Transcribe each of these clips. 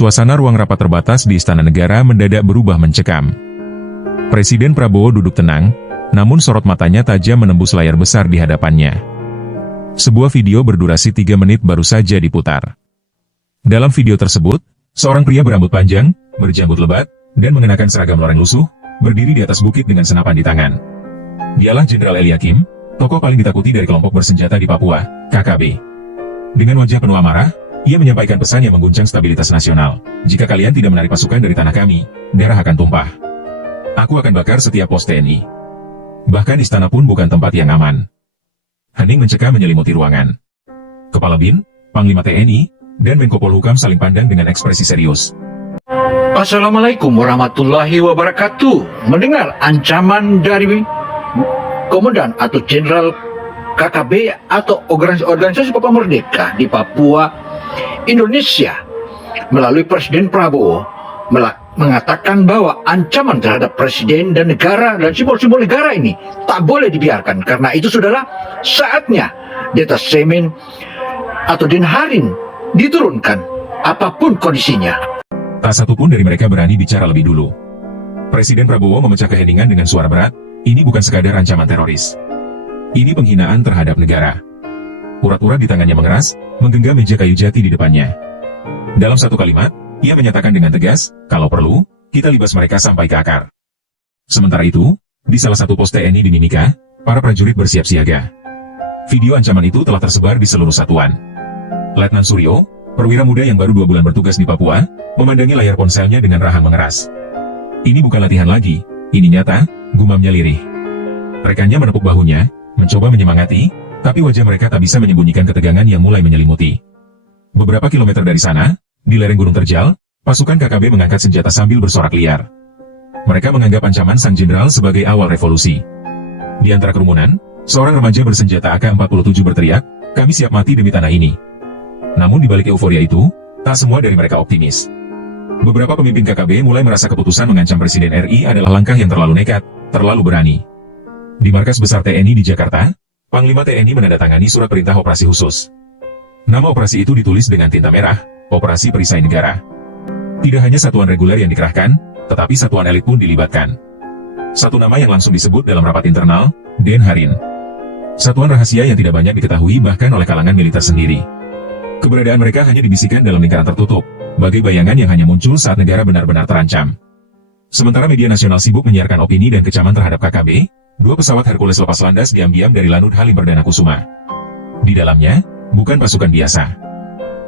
suasana ruang rapat terbatas di Istana Negara mendadak berubah mencekam. Presiden Prabowo duduk tenang, namun sorot matanya tajam menembus layar besar di hadapannya. Sebuah video berdurasi 3 menit baru saja diputar. Dalam video tersebut, seorang pria berambut panjang, berjanggut lebat, dan mengenakan seragam loreng lusuh, berdiri di atas bukit dengan senapan di tangan. Dialah Jenderal Eli Yakim, tokoh paling ditakuti dari kelompok bersenjata di Papua, KKB. Dengan wajah penuh amarah, ia menyampaikan pesan yang mengguncang stabilitas nasional. Jika kalian tidak menarik pasukan dari tanah kami, darah akan tumpah. Aku akan bakar setiap pos TNI. Bahkan istana pun bukan tempat yang aman. Hening mencekam menyelimuti ruangan. Kepala BIN, Panglima TNI, dan Menko Polhukam saling pandang dengan ekspresi serius. Assalamualaikum warahmatullahi wabarakatuh. Mendengar ancaman dari Komandan atau Jenderal KKB atau organisasi Papua Merdeka di Papua, Indonesia melalui Presiden Prabowo mengatakan bahwa ancaman terhadap presiden dan negara dan simbol-simbol negara ini tak boleh dibiarkan, karena itu sudahlah saatnya detasemen atau Denharin diturunkan apapun kondisinya. Tak satu pun dari mereka berani bicara lebih dulu. Presiden Prabowo memecah keheningan dengan suara berat, ini bukan sekadar ancaman teroris. Ini penghinaan terhadap negara. Urat-urat di tangannya mengeras, menggenggam meja kayu jati di depannya. Dalam satu kalimat, ia menyatakan dengan tegas, kalau perlu, kita libas mereka sampai ke akar. Sementara itu, di salah satu pos TNI di Mimika, para prajurit bersiap siaga. Video ancaman itu telah tersebar di seluruh satuan. Letnan Suryo, perwira muda yang baru 2 bulan bertugas di Papua, memandangi layar ponselnya dengan rahang mengeras. Ini bukan latihan lagi, ini nyata, gumamnya lirih. Rekannya menepuk bahunya, mencoba menyemangati, tapi wajah mereka tak bisa menyembunyikan ketegangan yang mulai menyelimuti. Beberapa kilometer dari sana, di lereng Gunung Terjal, pasukan KKB mengangkat senjata sambil bersorak liar. Mereka menganggap ancaman sang jenderal sebagai awal revolusi. Di antara kerumunan, seorang remaja bersenjata AK-47 berteriak, kami siap mati demi tanah ini. Namun di balik euforia itu, tak semua dari mereka optimis. Beberapa pemimpin KKB mulai merasa keputusan mengancam Presiden RI adalah langkah yang terlalu nekat, terlalu berani. Di markas besar TNI di Jakarta, Panglima TNI menandatangani surat perintah operasi khusus. Nama operasi itu ditulis dengan tinta merah, Operasi Perisai Negara. Tidak hanya satuan reguler yang dikerahkan, tetapi satuan elit pun dilibatkan. Satu nama yang langsung disebut dalam rapat internal, Denharin. Satuan rahasia yang tidak banyak diketahui bahkan oleh kalangan militer sendiri. Keberadaan mereka hanya dibisikkan dalam lingkaran tertutup, bagai bayangan yang hanya muncul saat negara benar-benar terancam. Sementara media nasional sibuk menyiarkan opini dan kecaman terhadap KKB, 2 pesawat Hercules lepas landas diam-diam dari Lanut Halim Perdana Kusuma. Di dalamnya, bukan pasukan biasa.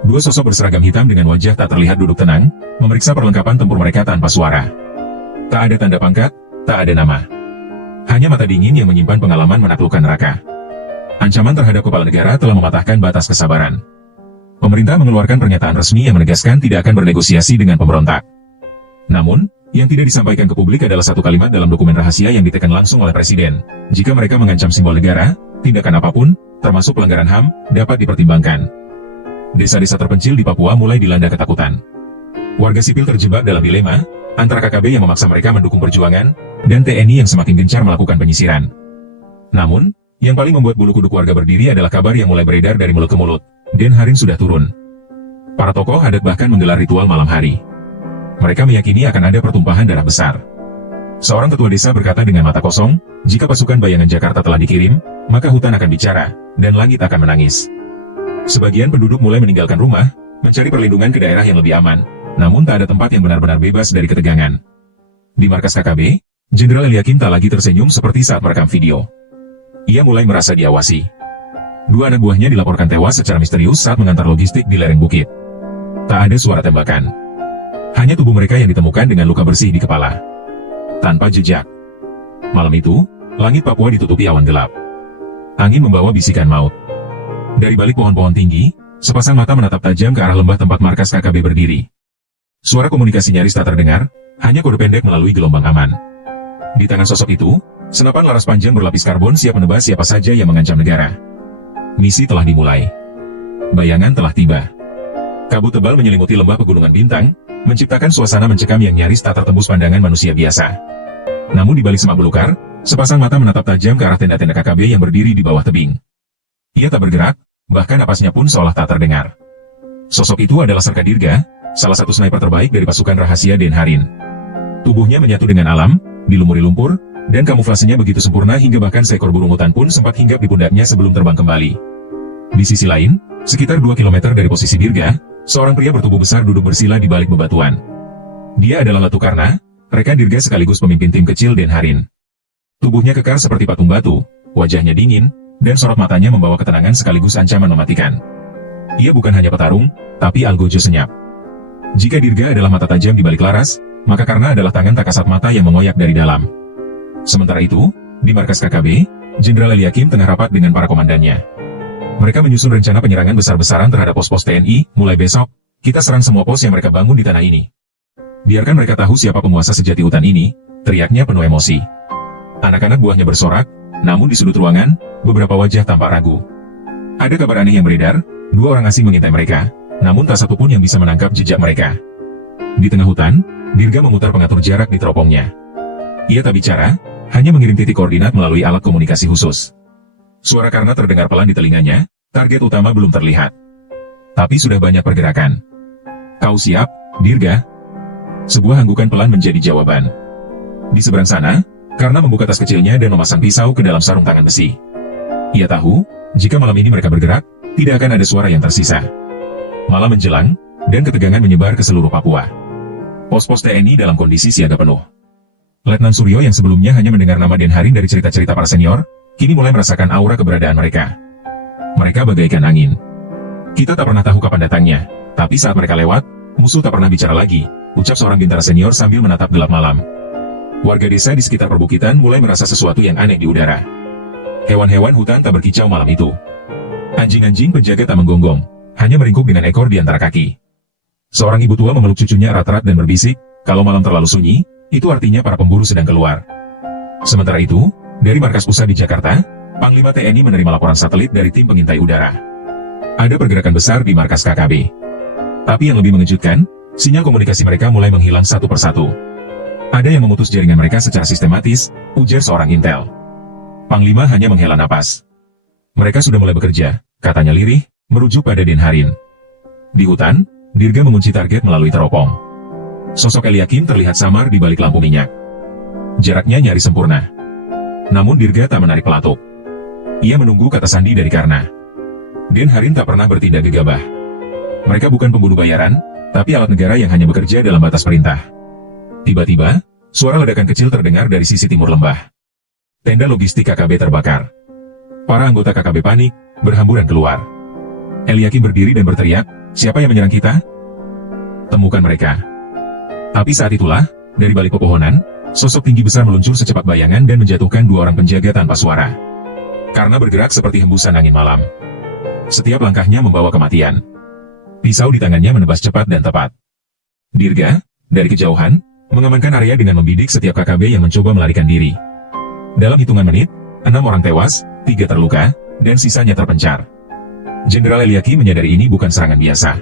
2 sosok berseragam hitam dengan wajah tak terlihat duduk tenang, memeriksa perlengkapan tempur mereka tanpa suara. Tak ada tanda pangkat, tak ada nama. Hanya mata dingin yang menyimpan pengalaman menaklukkan neraka. Ancaman terhadap kepala negara telah mematahkan batas kesabaran. Pemerintah mengeluarkan pernyataan resmi yang menegaskan tidak akan bernegosiasi dengan pemberontak. Namun, yang tidak disampaikan ke publik adalah satu kalimat dalam dokumen rahasia yang ditekan langsung oleh Presiden. Jika mereka mengancam simbol negara, tindakan apapun, termasuk pelanggaran HAM, dapat dipertimbangkan. Desa-desa terpencil di Papua mulai dilanda ketakutan. Warga sipil terjebak dalam dilema, antara KKB yang memaksa mereka mendukung perjuangan, dan TNI yang semakin gencar melakukan penyisiran. Namun, yang paling membuat bulu kuduk warga berdiri adalah kabar yang mulai beredar dari mulut ke mulut. Denharin sudah turun. Para tokoh adat bahkan menggelar ritual malam hari. Mereka meyakini akan ada pertumpahan darah besar. Seorang ketua desa berkata dengan mata kosong, jika pasukan bayangan Jakarta telah dikirim, maka hutan akan bicara, dan langit akan menangis. Sebagian penduduk mulai meninggalkan rumah, mencari perlindungan ke daerah yang lebih aman, namun tak ada tempat yang benar-benar bebas dari ketegangan. Di markas KKB, Jenderal Eli Yakim tak lagi tersenyum seperti saat merekam video. Ia mulai merasa diawasi. 2 anak buahnya dilaporkan tewas secara misterius saat mengantar logistik di lereng bukit. Tak ada suara tembakan. Hanya tubuh mereka yang ditemukan dengan luka bersih di kepala. Tanpa jejak. Malam itu, langit Papua ditutupi awan gelap. Angin membawa bisikan maut. Dari balik pohon-pohon tinggi, sepasang mata menatap tajam ke arah lembah tempat markas KKB berdiri. Suara komunikasi nyaris tak terdengar, hanya kode pendek melalui gelombang aman. Di tangan sosok itu, senapan laras panjang berlapis karbon siap menebas siapa saja yang mengancam negara. Misi telah dimulai. Bayangan telah tiba. Kabut tebal menyelimuti lembah pegunungan bintang, menciptakan suasana mencekam yang nyaris tak tertembus pandangan manusia biasa. Namun di balik semak belukar, sepasang mata menatap tajam ke arah tenda-tenda KKB yang berdiri di bawah tebing. Ia tak bergerak, bahkan napasnya pun seolah tak terdengar. Sosok itu adalah Serkadirga, salah satu sniper terbaik dari pasukan rahasia Den Harin. Tubuhnya menyatu dengan alam, dilumuri lumpur, dan kamuflasenya begitu sempurna hingga bahkan seekor burung hutan pun sempat hinggap di pundaknya sebelum terbang kembali. Di sisi lain, sekitar 2 km dari posisi Dirga, seorang pria bertubuh besar duduk bersila di balik bebatuan. Dia adalah Latukarna, rekan Dirga sekaligus pemimpin tim kecil Den Harin. Tubuhnya kekar seperti patung batu, wajahnya dingin, dan sorot matanya membawa ketenangan sekaligus ancaman mematikan. Ia bukan hanya petarung, tapi algojo senyap. Jika Dirga adalah mata tajam di balik laras, maka Karna adalah tangan tak kasat mata yang mengoyak dari dalam. Sementara itu, di markas KKB, Jenderal Eliakim tengah rapat dengan para komandannya. Mereka menyusun rencana penyerangan besar-besaran terhadap pos-pos TNI, mulai besok, kita serang semua pos yang mereka bangun di tanah ini. Biarkan mereka tahu siapa penguasa sejati hutan ini, teriaknya penuh emosi. Anak-anak buahnya bersorak, namun di sudut ruangan, beberapa wajah tampak ragu. Ada kabar aneh yang beredar, 2 orang asing mengintai mereka, namun tak satu pun yang bisa menangkap jejak mereka. Di tengah hutan, Dirga memutar pengatur jarak di teropongnya. Ia tak bicara, hanya mengirim titik koordinat melalui alat komunikasi khusus. Suara Karna terdengar pelan di telinganya, target utama belum terlihat. Tapi sudah banyak pergerakan. Kau siap, Dirga? Sebuah hanggukan pelan menjadi jawaban. Di seberang sana, Karna membuka tas kecilnya dan memasang pisau ke dalam sarung tangan besi. Ia tahu, jika malam ini mereka bergerak, tidak akan ada suara yang tersisa. Malam menjelang, dan ketegangan menyebar ke seluruh Papua. Pos-pos TNI dalam kondisi siaga penuh. Letnan Suryo yang sebelumnya hanya mendengar nama Den Harin dari cerita-cerita para senior, kini mulai merasakan aura keberadaan mereka. Mereka bagaikan angin. Kita tak pernah tahu kapan datangnya, tapi saat mereka lewat, musuh tak pernah bicara lagi, ucap seorang bintara senior sambil menatap gelap malam. Warga desa di sekitar perbukitan mulai merasa sesuatu yang aneh di udara. Hewan-hewan hutan tak berkicau malam itu. Anjing-anjing penjaga tak menggonggong, hanya meringkuk dengan ekor di antara kaki. Seorang ibu tua memeluk cucunya erat-erat dan berbisik, kalau malam terlalu sunyi, itu artinya para pemburu sedang keluar. Sementara itu, dari markas pusat di Jakarta, Panglima TNI menerima laporan satelit dari tim pengintai udara. Ada pergerakan besar di markas KKB. Tapi yang lebih mengejutkan, sinyal komunikasi mereka mulai menghilang satu persatu. Ada yang memutus jaringan mereka secara sistematis, ujar seorang intel. Panglima hanya menghela napas. Mereka sudah mulai bekerja, katanya lirih, merujuk pada Den Harin. Di hutan, Dirga mengunci target melalui teropong. Sosok Eliakim terlihat samar di balik lampu minyak. Jaraknya nyaris sempurna. Namun Dirga tak menarik pelatuk. Ia menunggu kata sandi dari Karna. Den Harin tak pernah bertindak gegabah. Mereka bukan pembunuh bayaran, tapi alat negara yang hanya bekerja dalam batas perintah. Tiba-tiba, suara ledakan kecil terdengar dari sisi timur lembah. Tenda logistik KKB terbakar. Para anggota KKB panik, berhamburan keluar. Eliakim berdiri dan berteriak, siapa yang menyerang kita? Temukan mereka. Tapi saat itulah, dari balik pepohonan, sosok tinggi besar meluncur secepat bayangan dan menjatuhkan 2 orang penjaga tanpa suara. Karena bergerak seperti hembusan angin malam. Setiap langkahnya membawa kematian. Pisau di tangannya menebas cepat dan tepat. Dirga, dari kejauhan, mengamankan area dengan membidik setiap KKB yang mencoba melarikan diri. Dalam hitungan menit, 6 orang tewas, 3 terluka, dan sisanya terpencar. Jenderal Eliakim menyadari ini bukan serangan biasa.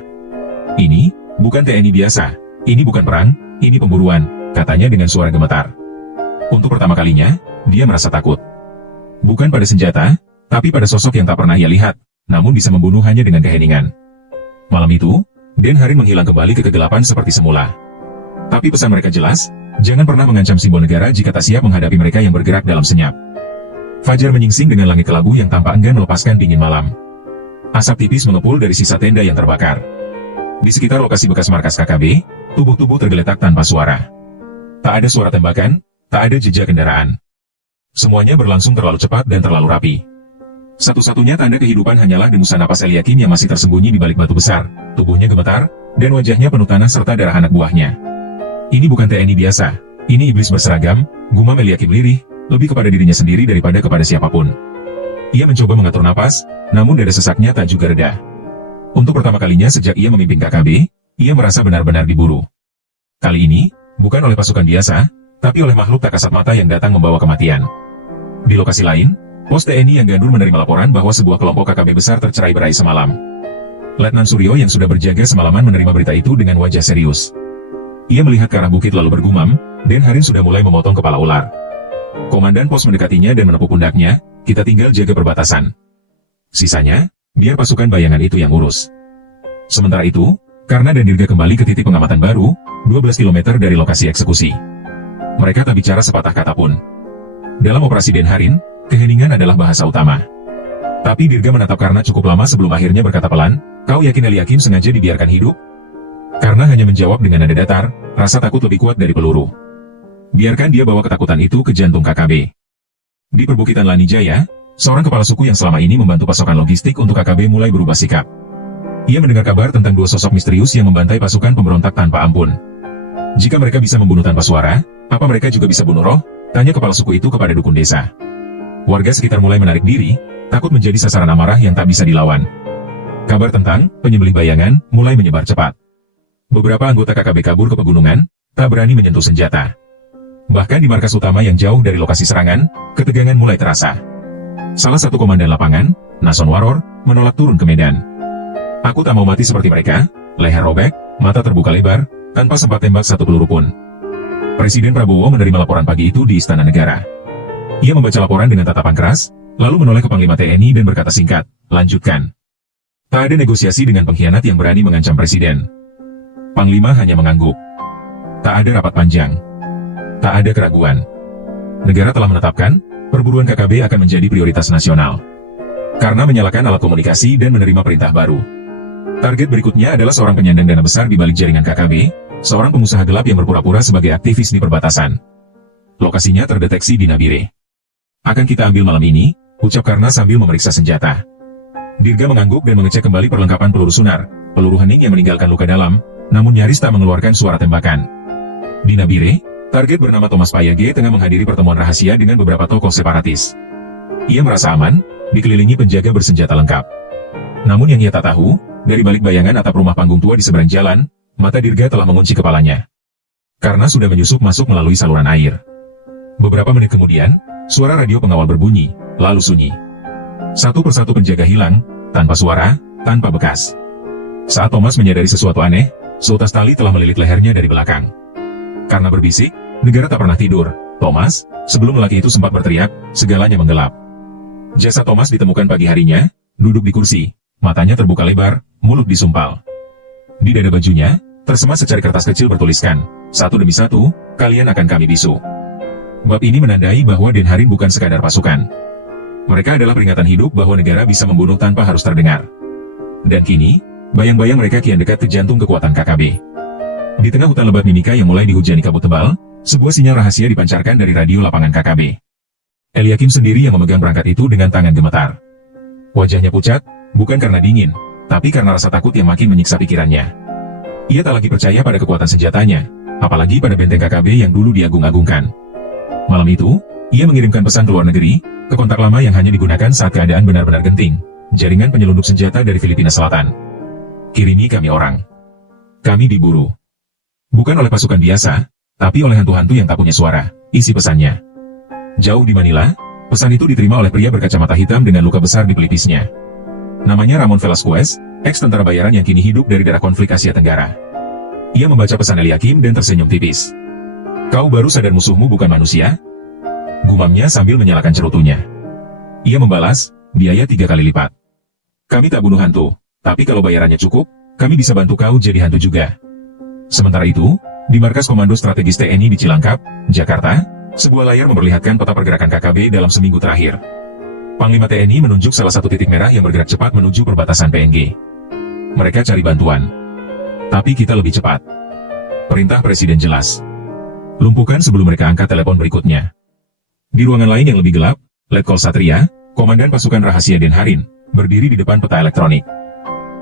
Ini, bukan TNI biasa, ini bukan perang, ini pemburuan, katanya dengan suara gemetar. Untuk pertama kalinya, dia merasa takut. Bukan pada senjata, tapi pada sosok yang tak pernah ia lihat, namun bisa membunuh hanya dengan keheningan. Malam itu, Den Harin menghilang kembali ke kegelapan seperti semula. Tapi pesan mereka jelas, jangan pernah mengancam simbol negara jika tak siap menghadapi mereka yang bergerak dalam senyap. Fajar menyingsing dengan langit kelabu yang tampak enggan melepaskan dingin malam. Asap tipis mengepul dari sisa tenda yang terbakar. Di sekitar lokasi bekas markas KKB, tubuh-tubuh tergeletak tanpa suara. Tak ada suara tembakan, tak ada jejak kendaraan. Semuanya berlangsung terlalu cepat dan terlalu rapi. Satu-satunya tanda kehidupan hanyalah dengusan napas Eliakim yang masih tersembunyi di balik batu besar, tubuhnya gemetar, dan wajahnya penuh tanah serta darah anak buahnya. Ini bukan TNI biasa, ini iblis berseragam, gumam Eliakim lirih, lebih kepada dirinya sendiri daripada kepada siapapun. Ia mencoba mengatur napas, namun dada sesaknya tak juga reda. Untuk pertama kalinya sejak ia memimpin KKB, ia merasa benar-benar diburu. Kali ini, bukan oleh pasukan biasa, tapi oleh makhluk tak kasat mata yang datang membawa kematian. Di lokasi lain, pos TNI yang gandur menerima laporan bahwa sebuah kelompok KKB besar tercerai-berai semalam. Letnan Suryo yang sudah berjaga semalaman menerima berita itu dengan wajah serius. Ia melihat ke arah bukit lalu bergumam, Den Harin sudah mulai memotong kepala ular. Komandan pos mendekatinya dan menepuk pundaknya, kita tinggal jaga perbatasan. Sisanya, biar pasukan bayangan itu yang urus. Sementara itu, Karena dan Dirga kembali ke titik pengamatan baru, 12 km dari lokasi eksekusi. Mereka tak bicara sepatah kata pun. Dalam operasi Denharin, keheningan adalah bahasa utama. Tapi Dirga menatap Karna cukup lama sebelum akhirnya berkata pelan, "Kau yakin Eliakim sengaja dibiarkan hidup?" Karna hanya menjawab dengan nada datar, rasa takut lebih kuat dari peluru. Biarkan dia bawa ketakutan itu ke jantung KKB. Di perbukitan Lanijaya, seorang kepala suku yang selama ini membantu pasokan logistik untuk KKB mulai berubah sikap. Ia mendengar kabar tentang dua sosok misterius yang membantai pasukan pemberontak tanpa ampun. Jika mereka bisa membunuh tanpa suara, apa mereka juga bisa bunuh roh? Tanya kepala suku itu kepada dukun desa. Warga sekitar mulai menarik diri, takut menjadi sasaran amarah yang tak bisa dilawan. Kabar tentang penyembelih bayangan mulai menyebar cepat. Beberapa anggota KKB kabur ke pegunungan, tak berani menyentuh senjata. Bahkan di markas utama yang jauh dari lokasi serangan, ketegangan mulai terasa. Salah satu komandan lapangan, Nason Waror, menolak turun ke medan. "Aku tak mau mati seperti mereka," leher robek, mata terbuka lebar, tanpa sempat tembak satu peluru pun. Presiden Prabowo menerima laporan pagi itu di Istana Negara. Ia membaca laporan dengan tatapan keras, lalu menoleh ke Panglima TNI dan berkata singkat, "Lanjutkan." Tak ada negosiasi dengan pengkhianat yang berani mengancam Presiden. Panglima hanya mengangguk. Tak ada rapat panjang. Tak ada keraguan. Negara telah menetapkan, perburuan KKB akan menjadi prioritas nasional. Karena menyalakan alat komunikasi dan menerima perintah baru. Target berikutnya adalah seorang penyandang dana besar di balik jaringan KKB, seorang pengusaha gelap yang berpura-pura sebagai aktivis di perbatasan. Lokasinya terdeteksi di Nabire. "Akan kita ambil malam ini," ucap Karna sambil memeriksa senjata. Dirga mengangguk dan mengecek kembali perlengkapan peluru sunar, peluru hening yang meninggalkan luka dalam, namun nyaris tak mengeluarkan suara tembakan. Di Nabire, target bernama Thomas Payage tengah menghadiri pertemuan rahasia dengan beberapa tokoh separatis. Ia merasa aman, dikelilingi penjaga bersenjata lengkap. Namun yang ia tak tahu, dari balik bayangan atap rumah panggung tua di seberang jalan, mata Dirga telah mengunci kepalanya. Karena sudah menyusup masuk melalui saluran air. Beberapa menit kemudian, suara radio pengawal berbunyi, lalu sunyi. Satu persatu penjaga hilang, tanpa suara, tanpa bekas. Saat Thomas menyadari sesuatu aneh, seutas tali telah melilit lehernya dari belakang. Karena berbisik, negara tak pernah tidur. "Thomas," sebelum lelaki itu sempat berteriak, segalanya menggelap. Jasad Thomas ditemukan pagi harinya, duduk di kursi, matanya terbuka lebar, mulut disumpal. Di dada bajunya, tersemat secari kertas kecil bertuliskan, "Satu demi satu, kalian akan kami bisu." Bab ini menandai bahwa Denharin bukan sekadar pasukan. Mereka adalah peringatan hidup bahwa negara bisa membunuh tanpa harus terdengar. Dan kini, bayang-bayang mereka kian dekat ke jantung kekuatan KKB. Di tengah hutan lebat Mimika yang mulai dihujani kabut tebal, sebuah sinyal rahasia dipancarkan dari radio lapangan KKB. Eliakim sendiri yang memegang perangkat itu dengan tangan gemetar. Wajahnya pucat, bukan karena dingin, tapi karena rasa takut yang makin menyiksa pikirannya. Ia tak lagi percaya pada kekuatan senjatanya, apalagi pada benteng KKB yang dulu diagung-agungkan. Malam itu, ia mengirimkan pesan ke luar negeri, ke kontak lama yang hanya digunakan saat keadaan benar-benar genting, jaringan penyelundup senjata dari Filipina Selatan. "Kirimi kami orang. Kami diburu. Bukan oleh pasukan biasa, tapi oleh hantu-hantu yang tak punya suara," isi pesannya. Jauh di Manila, pesan itu diterima oleh pria berkacamata hitam dengan luka besar di pelipisnya. Namanya Ramon Velasquez, ex-tentara bayaran yang kini hidup dari daerah konflik Asia Tenggara. Ia membaca pesan Eliakim dan tersenyum tipis. "Kau baru sadar musuhmu bukan manusia?" Gumamnya sambil menyalakan cerutunya. Ia membalas, "Biaya 3 kali lipat. Kami tak bunuh hantu, tapi kalau bayarannya cukup, kami bisa bantu kau jadi hantu juga." Sementara itu, di markas Komando Strategis TNI di Cilangkap, Jakarta, sebuah layar memperlihatkan peta pergerakan KKB dalam seminggu terakhir. Panglima TNI menunjuk salah satu titik merah yang bergerak cepat menuju perbatasan PNG. Mereka cari bantuan. Tapi kita lebih cepat. Perintah Presiden jelas. Lumpuhkan sebelum mereka angkat telepon berikutnya. Di ruangan lain yang lebih gelap, Letkol Satria, komandan pasukan rahasia Denharin, berdiri di depan peta elektronik.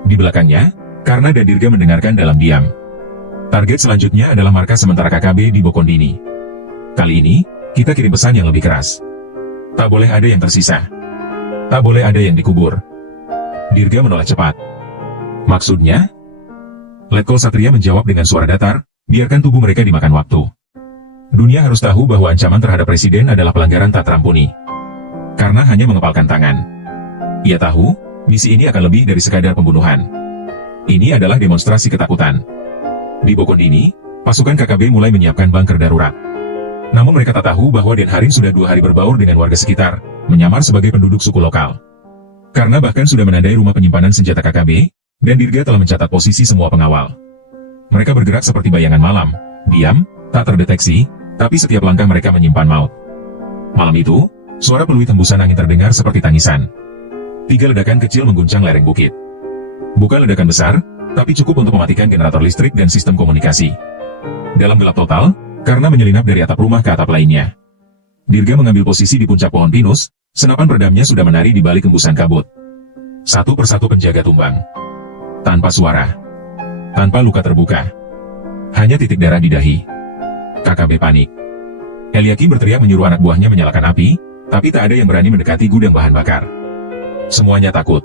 Di belakangnya, Karna dan Dirga mendengarkan dalam diam. Target selanjutnya adalah markas sementara KKB di Bokondini. Kali ini, kita kirim pesan yang lebih keras. Tak boleh ada yang tersisa. Tak boleh ada yang dikubur. Dirga menoleh cepat. "Maksudnya?" Letkol Satria menjawab dengan suara datar, "Biarkan tubuh mereka dimakan waktu. Dunia harus tahu bahwa ancaman terhadap Presiden adalah pelanggaran tak terampuni." Karena hanya mengepalkan tangan. Ia tahu, misi ini akan lebih dari sekadar pembunuhan. Ini adalah demonstrasi ketakutan. Di Bokondini, pasukan KKB mulai menyiapkan bunker darurat. Namun mereka tak tahu bahwa Denharin sudah 2 hari berbaur dengan warga sekitar, menyamar sebagai penduduk suku lokal. Karena bahkan sudah menandai rumah penyimpanan senjata KKB, dan Dirga telah mencatat posisi semua pengawal. Mereka bergerak seperti bayangan malam, diam, tak terdeteksi, tapi setiap langkah mereka menyimpan maut. Malam itu, suara peluit hembusan angin terdengar seperti tangisan. 3 ledakan kecil mengguncang lereng bukit. Bukan ledakan besar, tapi cukup untuk mematikan generator listrik dan sistem komunikasi. Dalam gelap total, karena menyelinap dari atap rumah ke atap lainnya. Dirga mengambil posisi di puncak pohon pinus, senapan peredamnya sudah menari di balik hembusan kabut. Satu persatu penjaga tumbang. Tanpa suara. Tanpa luka terbuka. Hanya titik darah di dahi. KKB panik. Eliakim berteriak menyuruh anak buahnya menyalakan api, tapi tak ada yang berani mendekati gudang bahan bakar. Semuanya takut.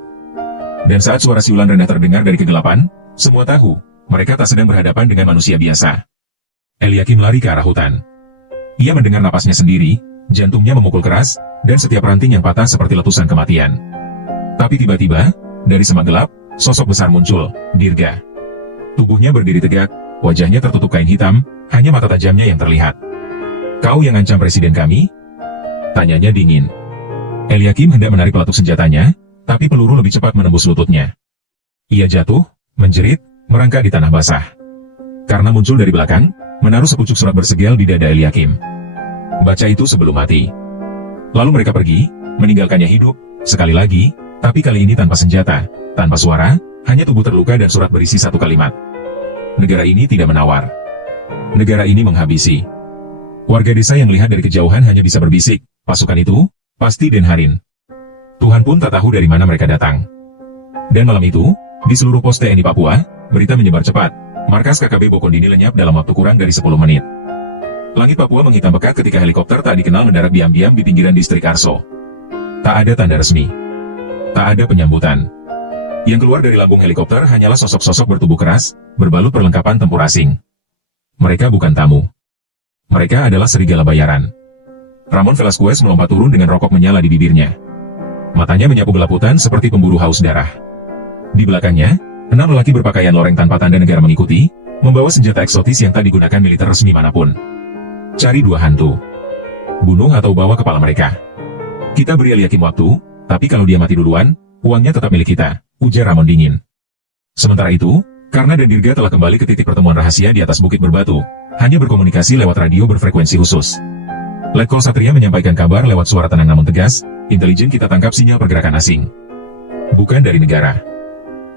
Dan saat suara siulan rendah terdengar dari kegelapan, semua tahu, mereka tak sedang berhadapan dengan manusia biasa. Eliakim lari ke arah hutan. Ia mendengar napasnya sendiri, jantungnya memukul keras, dan setiap ranting yang patah seperti letusan kematian. Tapi tiba-tiba, dari semak gelap, sosok besar muncul, Dirga. Tubuhnya berdiri tegak, wajahnya tertutup kain hitam, hanya mata tajamnya yang terlihat. "Kau yang ancam presiden kami?" Tanyanya dingin. Eliakim hendak menarik peletuk senjatanya, tapi peluru lebih cepat menembus lututnya. Ia jatuh, menjerit, merangkak di tanah basah. Karena muncul dari belakang, menaruh sepucuk surat bersegel di dada Eliakim. Baca itu sebelum mati. Lalu mereka pergi, meninggalkannya hidup, sekali lagi, tapi kali ini tanpa senjata, tanpa suara, hanya tubuh terluka dan surat berisi satu kalimat. Negara ini tidak menawar. Negara ini menghabisi. Warga desa yang lihat dari kejauhan hanya bisa berbisik, pasukan itu, pasti Denharin. Tuhan pun tak tahu dari mana mereka datang. Dan malam itu, di seluruh pos TNI Papua, berita menyebar cepat. Markas KKB Bokondini lenyap dalam waktu kurang dari 10 menit. Langit Papua menghitam pekat ketika helikopter tak dikenal mendarat diam-diam di pinggiran distrik Arso. Tak ada tanda resmi. Tak ada penyambutan. Yang keluar dari lambung helikopter hanyalah sosok-sosok bertubuh keras, berbalut perlengkapan tempur asing. Mereka bukan tamu. Mereka adalah serigala bayaran. Ramon Velasquez melompat turun dengan rokok menyala di bibirnya. Matanya menyapu gelap hutan seperti pemburu haus darah. Di belakangnya, 6 lelaki berpakaian loreng tanpa tanda negara mengikuti, membawa senjata eksotis yang tak digunakan militer resmi manapun. Cari 2 hantu. Bunuh atau bawa kepala mereka. Kita beri Eliakim waktu, tapi kalau dia mati duluan, uangnya tetap milik kita, ujar Ramon dingin. Sementara itu, karena dan Dirga telah kembali ke titik pertemuan rahasia di atas bukit berbatu, hanya berkomunikasi lewat radio berfrekuensi khusus. Letkol Satria menyampaikan kabar lewat suara tenang namun tegas, intelijen kita tangkap sinyal pergerakan asing. Bukan dari negara.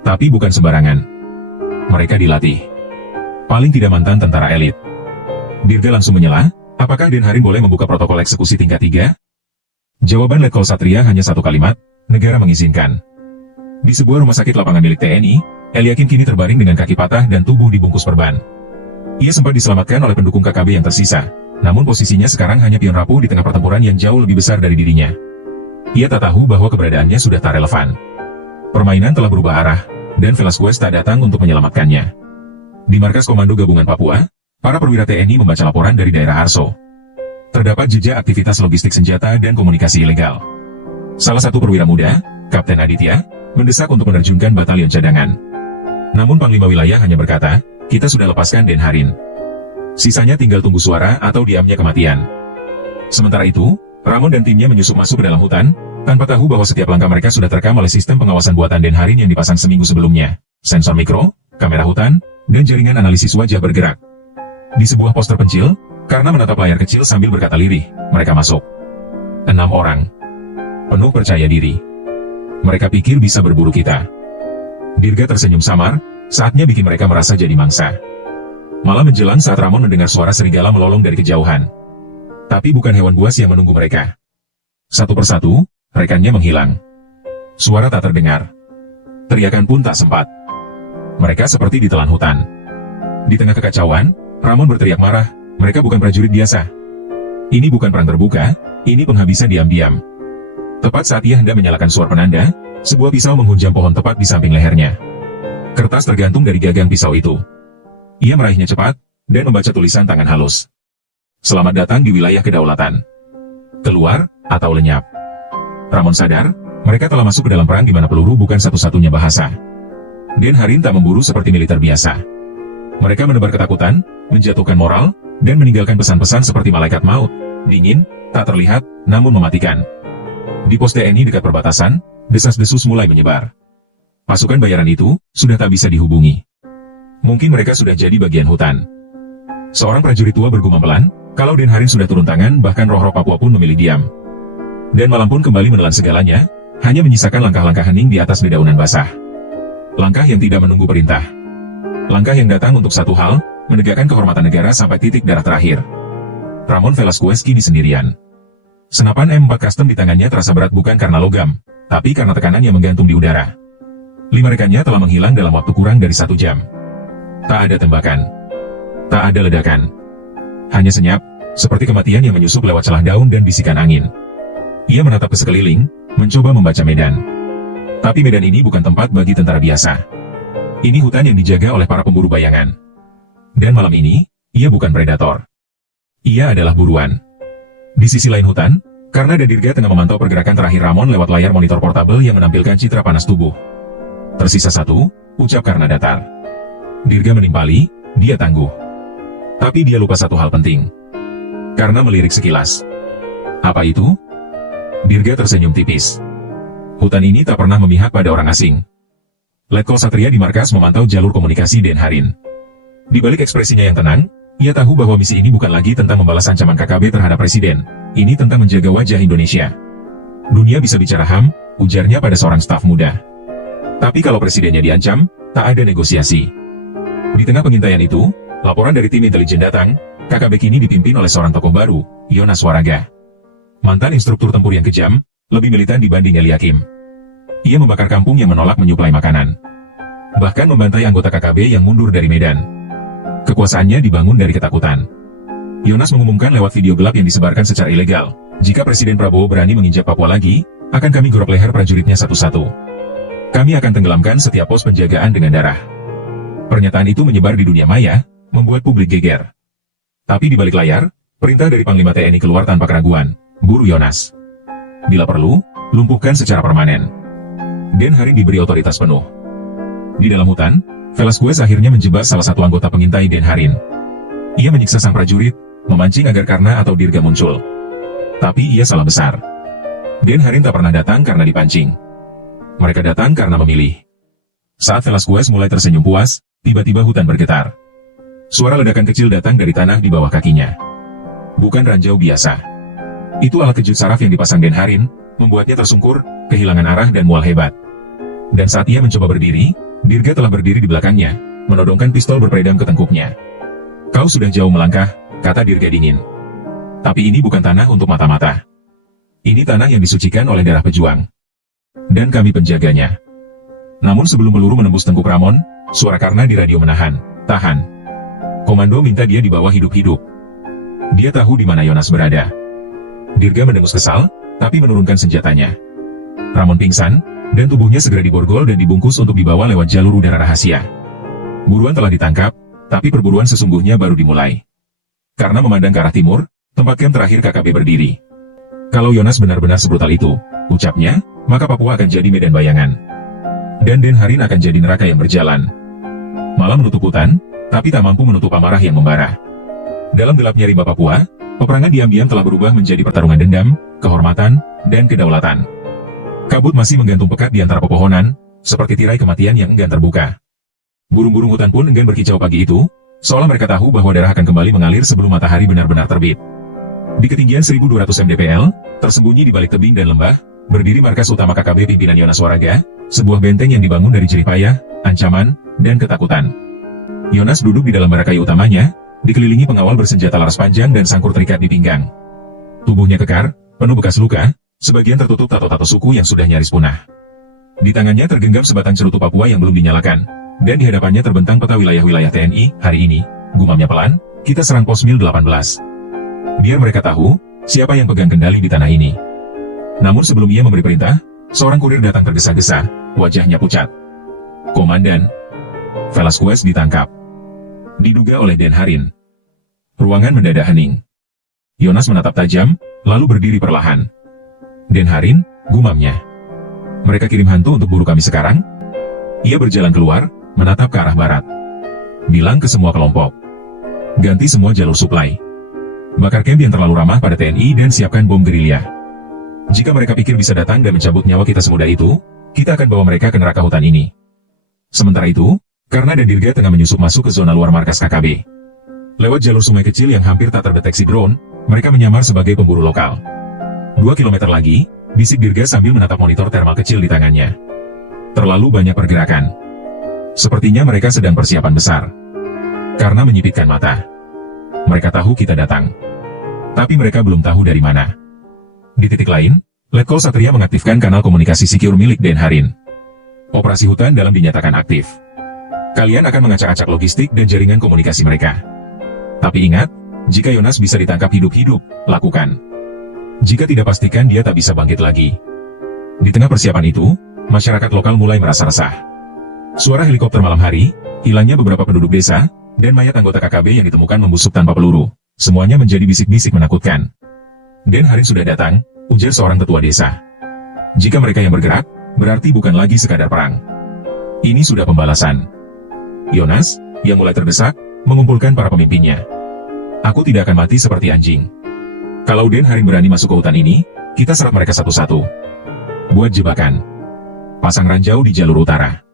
Tapi bukan sembarangan. Mereka dilatih. Paling tidak mantan tentara elit. Dirga langsung menyela, apakah Denharin boleh membuka protokol eksekusi tingkat 3? Jawaban Letkol Satria hanya satu kalimat, negara mengizinkan. Di sebuah rumah sakit lapangan milik TNI, Eliakim kini terbaring dengan kaki patah dan tubuh dibungkus perban. Ia sempat diselamatkan oleh pendukung KKB yang tersisa, namun posisinya sekarang hanya pion rapuh di tengah pertempuran yang jauh lebih besar dari dirinya. Ia tak tahu bahwa keberadaannya sudah tak relevan. Permainan telah berubah arah, dan Velasquez tak datang untuk menyelamatkannya. Di markas Komando Gabungan Papua, para perwira TNI membaca laporan dari daerah Arso. Terdapat jejak aktivitas logistik senjata dan komunikasi ilegal. Salah satu perwira muda, Kapten Aditya, mendesak untuk menerjunkan batalion cadangan. Namun Panglima Wilayah hanya berkata, kita sudah lepaskan Denharin. Sisanya tinggal tunggu suara atau diamnya kematian. Sementara itu, Ramon dan timnya menyusup masuk ke dalam hutan, tanpa tahu bahwa setiap langkah mereka sudah terekam oleh sistem pengawasan buatan Denharin yang dipasang seminggu sebelumnya. Sensor mikro, kamera hutan, dan jaringan analisis wajah bergerak. Di sebuah pos terpencil, karena menatap layar kecil sambil berkata lirih, mereka masuk. 6 orang. Penuh percaya diri. Mereka pikir bisa berburu kita. Dirga tersenyum samar, saatnya bikin mereka merasa jadi mangsa. Malam menjelang saat Ramon mendengar suara serigala melolong dari kejauhan. Tapi bukan hewan buas yang menunggu mereka. Satu persatu, rekannya menghilang. Suara tak terdengar. Teriakan pun tak sempat. Mereka seperti ditelan hutan. Di tengah kekacauan, Ramon berteriak marah, mereka bukan prajurit biasa. Ini bukan perang terbuka, ini penghabisan diam-diam. Tepat saat ia hendak menyalakan suar penanda, sebuah pisau menghunjam pohon tepat di samping lehernya. Kertas tergantung dari gagang pisau itu. Ia meraihnya cepat, dan membaca tulisan tangan halus. Selamat datang di wilayah kedaulatan. Keluar, atau lenyap. Ramon sadar, mereka telah masuk ke dalam perang di mana peluru bukan satu-satunya bahasa. Denharin tak memburu seperti militer biasa. Mereka menebar ketakutan, menjatuhkan moral, dan meninggalkan pesan-pesan seperti malaikat maut, dingin, tak terlihat, namun mematikan. Di pos TNI dekat perbatasan, desas-desus mulai menyebar. Pasukan bayaran itu sudah tak bisa dihubungi. Mungkin mereka sudah jadi bagian hutan. Seorang prajurit tua bergumam pelan, kalau Den Harin sudah turun tangan, bahkan roh-roh Papua pun memilih diam. Dan malam pun kembali menelan segalanya, hanya menyisakan langkah-langkah hening di atas dedaunan basah. Langkah yang tidak menunggu perintah. Langkah yang datang untuk satu hal, menegakkan kehormatan negara sampai titik darah terakhir. Ramon Velasquez kini sendirian. Senapan M4 custom di tangannya terasa berat bukan karena logam, tapi karena tekanan yang menggantung di udara. 5 rekannya telah menghilang dalam waktu kurang dari 1 jam. Tak ada tembakan. Tak ada ledakan. Hanya senyap, seperti kematian yang menyusup lewat celah daun dan bisikan angin. Ia menatap ke sekeliling, mencoba membaca medan. Tapi medan ini bukan tempat bagi tentara biasa. Ini hutan yang dijaga oleh para pemburu bayangan. Dan malam ini, ia bukan predator. Ia adalah buruan. Di sisi lain hutan, karena Dirga tengah memantau pergerakan terakhir Ramon lewat layar monitor portabel yang menampilkan citra panas tubuh. Tersisa 1, ucap karena datar. Dirga menimpali, dia tangguh. Tapi dia lupa satu hal penting. Karena melirik sekilas. Apa itu? Dirga tersenyum tipis. Hutan ini tak pernah memihak pada orang asing. Letkol Satria di markas memantau jalur komunikasi Den Harin. Di balik ekspresinya yang tenang, ia tahu bahwa misi ini bukan lagi tentang membalas ancaman KKB terhadap Presiden. Ini tentang menjaga wajah Indonesia. Dunia bisa bicara HAM, ujarnya pada seorang staf muda. Tapi kalau presidennya diancam, tak ada negosiasi. Di tengah pengintaian itu, laporan dari tim intelijen datang, KKB kini dipimpin oleh seorang tokoh baru, Yonas Waraga. Mantan instruktur tempur yang kejam, lebih militan dibanding Eliakim. Ia membakar kampung yang menolak menyuplai makanan. Bahkan membantai anggota KKB yang mundur dari medan. Kekuasaannya dibangun dari ketakutan. Yonas mengumumkan lewat video gelap yang disebarkan secara ilegal, jika Presiden Prabowo berani menginjak Papua lagi, akan kami gorok leher prajuritnya satu-satu. Kami akan tenggelamkan setiap pos penjagaan dengan darah. Pernyataan itu menyebar di dunia maya, membuat publik geger. Tapi di balik layar, perintah dari Panglima TNI keluar tanpa keraguan, buru Yonas. Bila perlu, lumpuhkan secara permanen. Den Harin diberi otoritas penuh. Di dalam hutan, Velasquez akhirnya menjebak salah satu anggota pengintai Den Harin. Ia menyiksa sang prajurit, memancing agar Karna atau Dirga muncul. Tapi ia salah besar. Den Harin tak pernah datang karena dipancing. Mereka datang karena memilih. Saat Velasquez mulai tersenyum puas, tiba-tiba hutan bergetar. Suara ledakan kecil datang dari tanah di bawah kakinya. Bukan ranjau biasa. Itu alat kejut saraf yang dipasang Den Harin, membuatnya tersungkur, kehilangan arah dan mual hebat. Dan saat ia mencoba berdiri, Dirga telah berdiri di belakangnya, menodongkan pistol berpredam ke tengkuknya. Kau sudah jauh melangkah, kata Dirga dingin. Tapi ini bukan tanah untuk mata-mata. Ini tanah yang disucikan oleh darah pejuang. Dan kami penjaganya. Namun sebelum peluru menembus tengkuk Ramon, suara Karna di radio menahan, tahan. Komando minta dia dibawa hidup-hidup. Dia tahu di mana Yonas berada. Dirga mendengus kesal, tapi menurunkan senjatanya. Ramon pingsan, dan tubuhnya segera diborgol dan dibungkus untuk dibawa lewat jalur udara rahasia. Buruan telah ditangkap, tapi perburuan sesungguhnya baru dimulai. Karena memandang ke arah timur, tempat camp terakhir KKB berdiri. Kalau Yonas benar-benar sebrutal itu, ucapnya, maka Papua akan jadi medan bayangan. Dan Den Harin akan jadi neraka yang berjalan. Malam menutup hutan, tapi tak mampu menutup amarah yang membara. Dalam gelapnya rimba Papua, peperangan diam-diam telah berubah menjadi pertarungan dendam, kehormatan, dan kedaulatan. Kabut masih menggantung pekat di antara pepohonan, seperti tirai kematian yang enggan terbuka. Burung-burung hutan pun enggan berkicau pagi itu, seolah mereka tahu bahwa darah akan kembali mengalir sebelum matahari benar-benar terbit. Di ketinggian 1200 mdpl, tersembunyi di balik tebing dan lembah, berdiri markas utama KKB pimpinan Yonas Waraga, sebuah benteng yang dibangun dari jerih payah, ancaman, dan ketakutan. Yonas duduk di dalam bara kayu utamanya, dikelilingi pengawal bersenjata laras panjang dan sangkur terikat di pinggang. Tubuhnya kekar, penuh bekas luka, sebagian tertutup tato-tato suku yang sudah nyaris punah. Di tangannya tergenggam sebatang cerutu Papua yang belum dinyalakan, dan di hadapannya terbentang peta wilayah-wilayah TNI. Hari ini, gumamnya pelan, kita serang pos Mil 18. Biar mereka tahu, siapa yang pegang kendali di tanah ini. Namun sebelum ia memberi perintah, seorang kurir datang tergesa-gesa, wajahnya pucat. Komandan Velasquez ditangkap. Diduga oleh Den Harin. Ruangan mendadak hening. Yonas menatap tajam, lalu berdiri perlahan. Den Harin, gumamnya. Mereka kirim hantu untuk buru kami sekarang? Ia berjalan keluar, menatap ke arah barat. Bilang ke semua kelompok. Ganti semua jalur suplai. Bakar camp yang terlalu ramah pada TNI dan siapkan bom gerilya. Jika mereka pikir bisa datang dan mencabut nyawa kita semudah itu, kita akan bawa mereka ke neraka hutan ini. Sementara itu, Karna dan Dirga tengah menyusup masuk ke zona luar markas KKB. Lewat jalur sungai kecil yang hampir tak terdeteksi drone, mereka menyamar sebagai pemburu lokal. 2 kilometer lagi, bisik Dirga sambil menatap monitor thermal kecil di tangannya. Terlalu banyak pergerakan. Sepertinya mereka sedang persiapan besar. Karna menyipitkan mata. Mereka tahu kita datang. Tapi mereka belum tahu dari mana. Di titik lain, Letkol Satria mengaktifkan kanal komunikasi secure milik Den Harin. Operasi hutan dalam dinyatakan aktif. Kalian akan mengacak-acak logistik dan jaringan komunikasi mereka. Tapi ingat, jika Yonas bisa ditangkap hidup-hidup, lakukan. Jika tidak, pastikan dia tak bisa bangkit lagi. Di tengah persiapan itu, masyarakat lokal mulai merasa resah. Suara helikopter malam hari, hilangnya beberapa penduduk desa, dan mayat anggota KKB yang ditemukan membusuk tanpa peluru. Semuanya menjadi bisik-bisik menakutkan. Den Harin sudah datang, ujar seorang tetua desa. Jika mereka yang bergerak, berarti bukan lagi sekadar perang. Ini sudah pembalasan. Yonas, yang mulai terdesak, mengumpulkan para pemimpinnya. Aku tidak akan mati seperti anjing. Kalau Den Harin berani masuk ke hutan ini, kita serap mereka satu-satu. Buat jebakan. Pasang ranjau di jalur utara.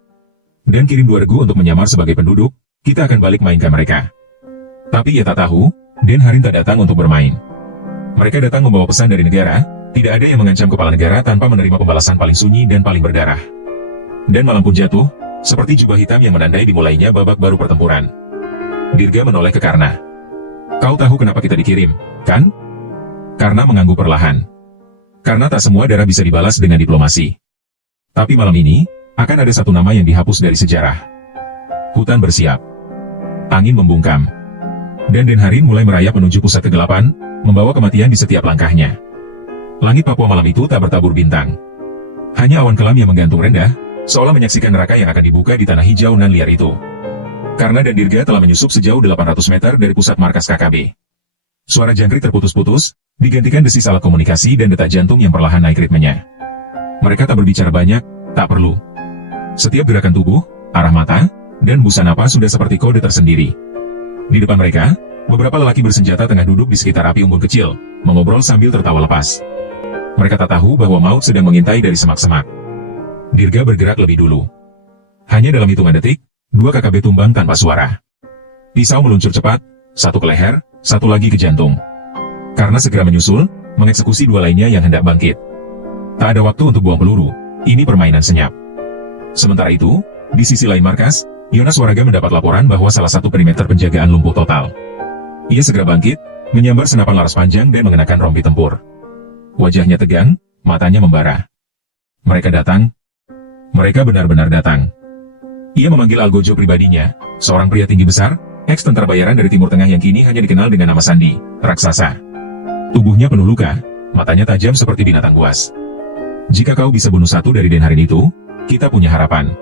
Dan kirim 2 regu untuk menyamar sebagai penduduk, kita akan balik mainkan mereka. Tapi ia tak tahu, Den Harin tak datang untuk bermain. Mereka datang membawa pesan dari negara, tidak ada yang mengancam kepala negara tanpa menerima pembalasan paling sunyi dan paling berdarah. Dan malam pun jatuh, seperti jubah hitam yang menandai dimulainya babak baru pertempuran. Dirga menoleh ke Karna. Kau tahu kenapa kita dikirim, kan? Karna mengangguk perlahan. Karena tak semua darah bisa dibalas dengan diplomasi. Tapi malam ini, akan ada satu nama yang dihapus dari sejarah. Hutan bersiap. Angin membungkam. Dan Den Harin mulai merayap menuju pusat kegelapan, membawa kematian di setiap langkahnya. Langit Papua malam itu tak bertabur bintang. Hanya awan kelam yang menggantung rendah, seolah menyaksikan neraka yang akan dibuka di tanah hijau nan liar itu. Karna dan Dirga telah menyusup sejauh 800 meter dari pusat markas KKB. Suara jangkrik terputus-putus, digantikan desis alat komunikasi dan detak jantung yang perlahan naik ritmenya. Mereka tak berbicara banyak, tak perlu. Setiap gerakan tubuh, arah mata, dan busa napas sudah seperti kode tersendiri. Di depan mereka, beberapa lelaki bersenjata tengah duduk di sekitar api unggun kecil, mengobrol sambil tertawa lepas. Mereka tak tahu bahwa maut sedang mengintai dari semak-semak. Dirga bergerak lebih dulu. Hanya dalam hitungan detik, 2 KKB tumbang tanpa suara. Pisau meluncur cepat, satu ke leher, satu lagi ke jantung. Karena segera menyusul, mengeksekusi 2 lainnya yang hendak bangkit. Tak ada waktu untuk buang peluru, ini permainan senyap. Sementara itu, di sisi lain markas, Yonas Waraga mendapat laporan bahwa salah satu perimeter penjagaan lumpuh total. Ia segera bangkit, menyambar senapan laras panjang dan mengenakan rompi tempur. Wajahnya tegang, matanya membara. Mereka datang. Mereka benar-benar datang. Ia memanggil algojo pribadinya, seorang pria tinggi besar, ex-tentara bayaran dari Timur Tengah yang kini hanya dikenal dengan nama Sandi, raksasa. Tubuhnya penuh luka, matanya tajam seperti binatang buas. Jika kau bisa bunuh satu dari Den Harin itu, kita punya harapan.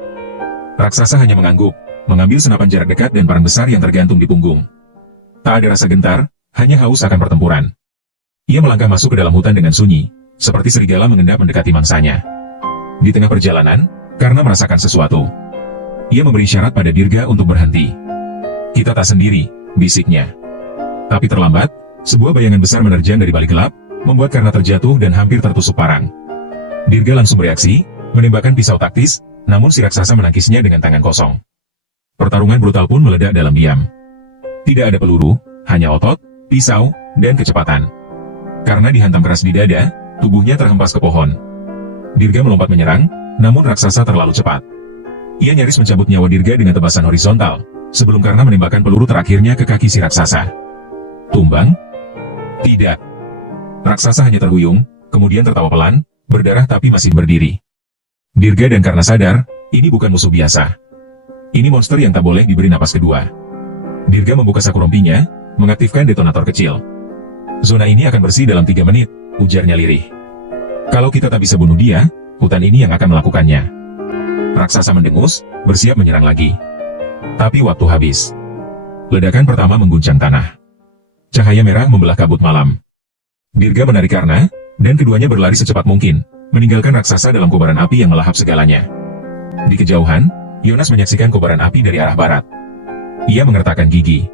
Raksasa hanya mengangguk, mengambil senapan jarak dekat dan parang besar yang tergantung di punggung. Tak ada rasa gentar, hanya haus akan pertempuran. Ia melangkah masuk ke dalam hutan dengan sunyi, seperti serigala mengendap mendekati mangsanya. Di tengah perjalanan, Karna merasakan sesuatu. Ia memberi syarat pada Dirga untuk berhenti. Kita tak sendiri, bisiknya. Tapi terlambat, sebuah bayangan besar menerjang dari balik gelap, membuat Karna terjatuh dan hampir tertusuk parang. Dirga langsung bereaksi, menembakkan pisau taktis, namun si raksasa menangkisnya dengan tangan kosong. Pertarungan brutal pun meledak dalam diam. Tidak ada peluru, hanya otot, pisau, dan kecepatan. Karena dihantam keras di dada, tubuhnya terhempas ke pohon. Dirga melompat menyerang, namun raksasa terlalu cepat. Ia nyaris mencabut nyawa Dirga dengan tebasan horizontal, sebelum Karna menembakkan peluru terakhirnya ke kaki si raksasa. Tumbang? Tidak. Raksasa hanya terhuyung, kemudian tertawa pelan, berdarah tapi masih berdiri. Dirga dan Karna sadar, ini bukan musuh biasa. Ini monster yang tak boleh diberi napas kedua. Dirga membuka saku rompinya, mengaktifkan detonator kecil. Zona ini akan bersih dalam 3 menit, ujarnya lirih. Kalau kita tak bisa bunuh dia, hutan ini yang akan melakukannya. Raksasa mendengus, bersiap menyerang lagi. Tapi waktu habis. Ledakan pertama mengguncang tanah. Cahaya merah membelah kabut malam. Dirga menarik Karna, dan keduanya berlari secepat mungkin, meninggalkan raksasa dalam kobaran api yang melahap segalanya. Di kejauhan, Yonas menyaksikan kobaran api dari arah barat. Ia mengertakkan gigi.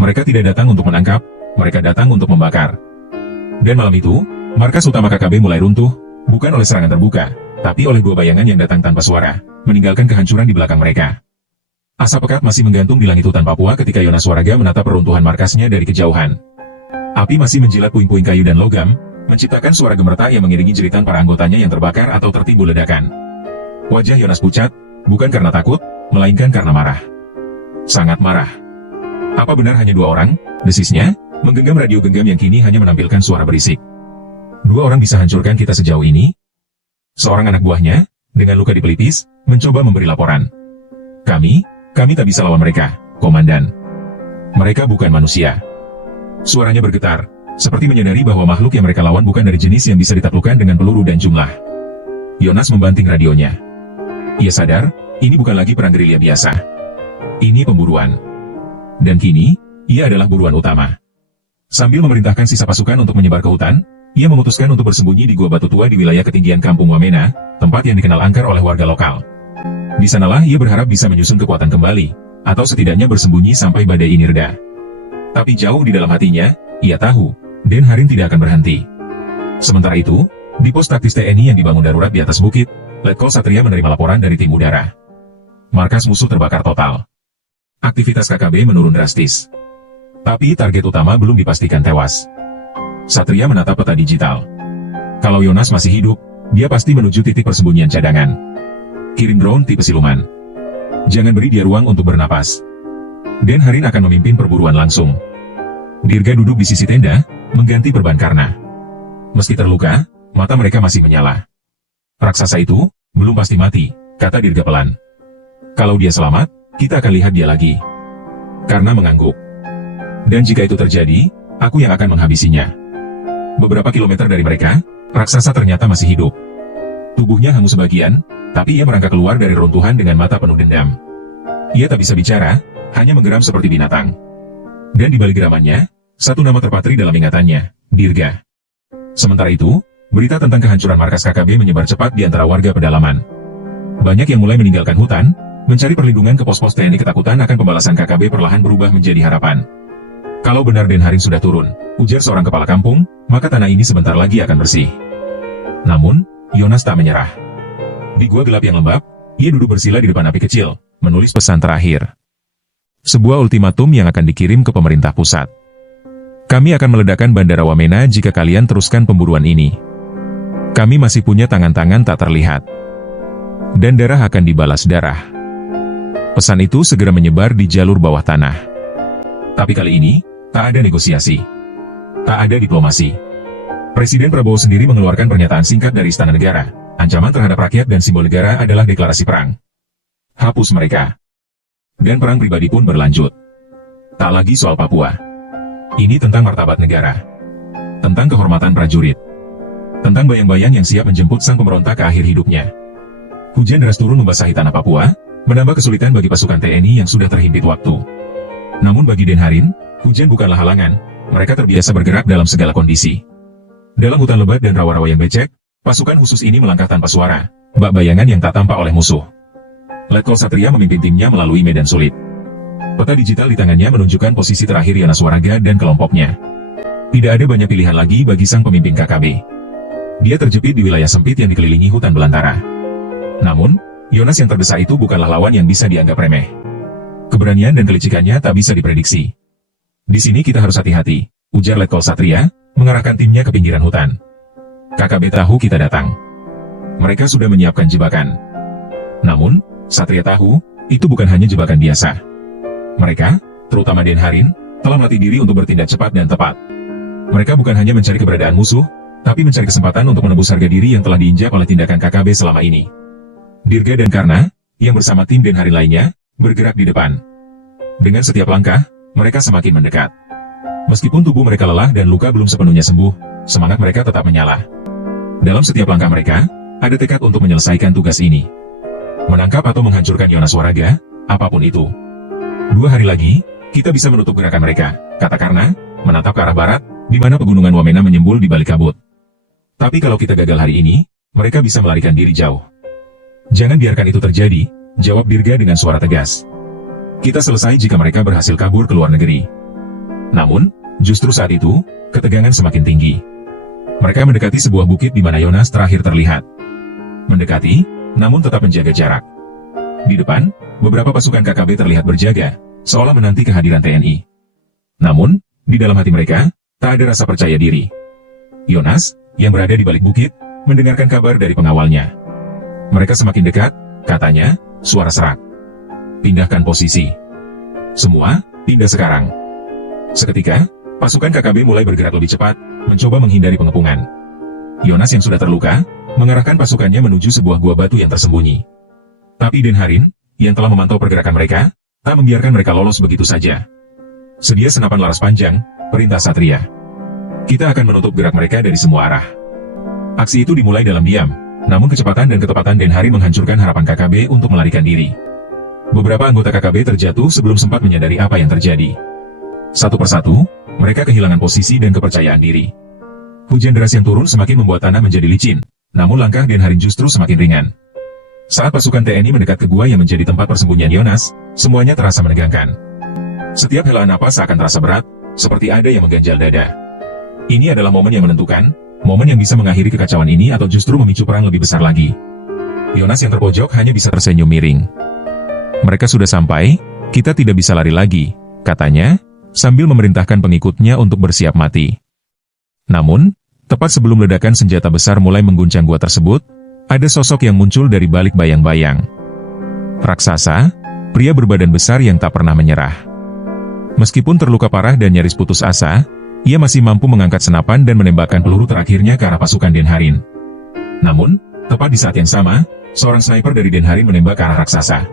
Mereka tidak datang untuk menangkap, mereka datang untuk membakar. Dan malam itu, markas utama KKB mulai runtuh, bukan oleh serangan terbuka, tapi oleh dua bayangan yang datang tanpa suara, meninggalkan kehancuran di belakang mereka. Asap pekat masih menggantung di langit hutan Papua ketika Yonaswaraga menatap peruntuhan markasnya dari kejauhan. Api masih menjilat puing-puing kayu dan logam, menciptakan suara gemertak yang mengiringi jeritan para anggotanya yang terbakar atau tertimbul ledakan. Wajah Yonas pucat, bukan karena takut, melainkan karena marah. Sangat marah. Apa benar hanya dua orang? Desisnya, menggenggam radio genggam yang kini hanya menampilkan suara berisik. Dua orang bisa hancurkan kita sejauh ini? Seorang anak buahnya, dengan luka di pelipis, mencoba memberi laporan. Kami tak bisa lawan mereka, Komandan. Mereka bukan manusia. Suaranya bergetar, seperti menyadari bahwa makhluk yang mereka lawan bukan dari jenis yang bisa ditaklukkan dengan peluru dan jumlah. Yonas membanting radionya. Ia sadar, ini bukan lagi perang gerilya biasa. Ini pemburuan. Dan kini, ia adalah buruan utama. Sambil memerintahkan sisa pasukan untuk menyebar ke hutan, ia memutuskan untuk bersembunyi di gua batu tua di wilayah ketinggian Kampung Wamena, tempat yang dikenal angker oleh warga lokal. Di sanalah ia berharap bisa menyusun kekuatan kembali, atau setidaknya bersembunyi sampai badai ini reda. Tapi jauh di dalam hatinya, ia tahu, Den Harin tidak akan berhenti. Sementara itu, di pos taktis TNI yang dibangun darurat di atas bukit, Letkol Satria menerima laporan dari tim udara. Markas musuh terbakar total. Aktivitas KKB menurun drastis. Tapi target utama belum dipastikan tewas. Satria menatap peta digital. Kalau Yonas masih hidup, dia pasti menuju titik persembunyian cadangan. Kirim drone tipe siluman. Jangan beri dia ruang untuk bernapas. Den Harin akan memimpin perburuan langsung. Dirga duduk di sisi tenda, mengganti perban karna. Meski terluka, mata mereka masih menyala. Raksasa itu, belum pasti mati, kata Dirga pelan. Kalau dia selamat, kita akan lihat dia lagi. Karna mengangguk. Dan jika itu terjadi, aku yang akan menghabisinya. Beberapa kilometer dari mereka, raksasa ternyata masih hidup. Tubuhnya hangus sebagian, tapi ia merangkak keluar dari runtuhan dengan mata penuh dendam. Ia tak bisa bicara, hanya menggeram seperti binatang. Dan di balik geramannya, satu nama terpatri dalam ingatannya, Dirga. Sementara itu, berita tentang kehancuran markas KKB menyebar cepat di antara warga pedalaman. Banyak yang mulai meninggalkan hutan, mencari perlindungan ke pos-pos TNI. Ketakutan akan pembalasan KKB perlahan berubah menjadi harapan. Kalau benar Den Harin sudah turun, ujar seorang kepala kampung, maka tanah ini sebentar lagi akan bersih. Namun, Yonas tak menyerah. Di gua gelap yang lembab, ia duduk bersila di depan api kecil, menulis pesan terakhir. Sebuah ultimatum yang akan dikirim ke pemerintah pusat. Kami akan meledakkan Bandara Wamena jika kalian teruskan pemburuan ini. Kami masih punya tangan-tangan tak terlihat. Dan darah akan dibalas darah. Pesan itu segera menyebar di jalur bawah tanah. Tapi kali ini, tak ada negosiasi. Tak ada diplomasi. Presiden Prabowo sendiri mengeluarkan pernyataan singkat dari Istana Negara. Ancaman terhadap rakyat dan simbol negara adalah deklarasi perang. Hapus mereka. Dan perang pribadi pun berlanjut. Tak lagi soal Papua. Ini tentang martabat negara. Tentang kehormatan prajurit. Tentang bayang-bayang yang siap menjemput sang pemberontak ke akhir hidupnya. Hujan deras turun membasahi tanah Papua, menambah kesulitan bagi pasukan TNI yang sudah terhimpit waktu. Namun bagi Den Harin, hujan bukanlah halangan, mereka terbiasa bergerak dalam segala kondisi. Dalam hutan lebat dan rawa-rawa yang becek, pasukan khusus ini melangkah tanpa suara, bak bayangan yang tak tampak oleh musuh. Letkol Satria memimpin timnya melalui medan sulit. Peta digital di tangannya menunjukkan posisi terakhir Yonaswaraga dan kelompoknya. Tidak ada banyak pilihan lagi bagi sang pemimpin KKB. Dia terjepit di wilayah sempit yang dikelilingi hutan belantara. Namun, Yonas yang terdesak itu bukanlah lawan yang bisa dianggap remeh. Keberanian dan kelicikannya tak bisa diprediksi. Di sini kita harus hati-hati, ujar Letkol Satria, mengarahkan timnya ke pinggiran hutan. KKB tahu kita datang. Mereka sudah menyiapkan jebakan. Namun, Satria tahu, itu bukan hanya jebakan biasa. Mereka, terutama Den Harin, telah melatih diri untuk bertindak cepat dan tepat. Mereka bukan hanya mencari keberadaan musuh, tapi mencari kesempatan untuk menebus harga diri yang telah diinjak oleh tindakan KKB selama ini. Dirga dan Karna, yang bersama tim Den Harin lainnya, bergerak di depan. Dengan setiap langkah, mereka semakin mendekat. Meskipun tubuh mereka lelah dan luka belum sepenuhnya sembuh, semangat mereka tetap menyala. Dalam setiap langkah mereka, ada tekad untuk menyelesaikan tugas ini. Menangkap atau menghancurkan Yonaswaraga, apapun itu. 2 hari lagi, kita bisa menutup gerakan mereka, kata Karna, menatap ke arah barat, di mana pegunungan Wamena menyembul di balik kabut. Tapi kalau kita gagal hari ini, mereka bisa melarikan diri jauh. Jangan biarkan itu terjadi, jawab Dirga dengan suara tegas. Kita selesai jika mereka berhasil kabur ke luar negeri. Namun, justru saat itu, ketegangan semakin tinggi. Mereka mendekati sebuah bukit di mana Yonas terakhir terlihat. mendekati, namun tetap menjaga jarak. Di depan, beberapa pasukan KKB terlihat berjaga, seolah menanti kehadiran TNI. Namun, di dalam hati mereka, tak ada rasa percaya diri. Yonas, yang berada di balik bukit, mendengarkan kabar dari pengawalnya. Mereka semakin dekat, katanya, suara serak. Pindahkan posisi. Semua, pindah sekarang. Seketika, pasukan KKB mulai bergerak lebih cepat, mencoba menghindari pengepungan. Yonas yang sudah terluka, mengarahkan pasukannya menuju sebuah gua batu yang tersembunyi. Tapi Denharin, yang telah memantau pergerakan mereka, tak membiarkan mereka lolos begitu saja. Sedia senapan laras panjang, perintah Satria. Kita akan menutup gerak mereka dari semua arah. Aksi itu dimulai dalam diam, namun kecepatan dan ketepatan Denharin menghancurkan harapan KKB untuk melarikan diri. Beberapa anggota KKB terjatuh sebelum sempat menyadari apa yang terjadi. Satu persatu, mereka kehilangan posisi dan kepercayaan diri. Hujan deras yang turun semakin membuat tanah menjadi licin, namun langkah Denharin justru semakin ringan. Saat pasukan TNI mendekat ke gua yang menjadi tempat persembunyian Yonas, semuanya terasa menegangkan. Setiap helaan napas akan terasa berat, seperti ada yang mengganjal dada. Ini adalah momen yang menentukan, momen yang bisa mengakhiri kekacauan ini atau justru memicu perang lebih besar lagi. Yonas yang terpojok hanya bisa tersenyum miring. Mereka sudah sampai, kita tidak bisa lari lagi, katanya, sambil memerintahkan pengikutnya untuk bersiap mati. Namun, tepat sebelum ledakan senjata besar mulai mengguncang gua tersebut, ada sosok yang muncul dari balik bayang-bayang. Raksasa, pria berbadan besar yang tak pernah menyerah. Meskipun terluka parah dan nyaris putus asa, ia masih mampu mengangkat senapan dan menembakkan peluru terakhirnya ke arah pasukan Denharin. Namun, tepat di saat yang sama, seorang sniper dari Denharin menembak ke arah raksasa.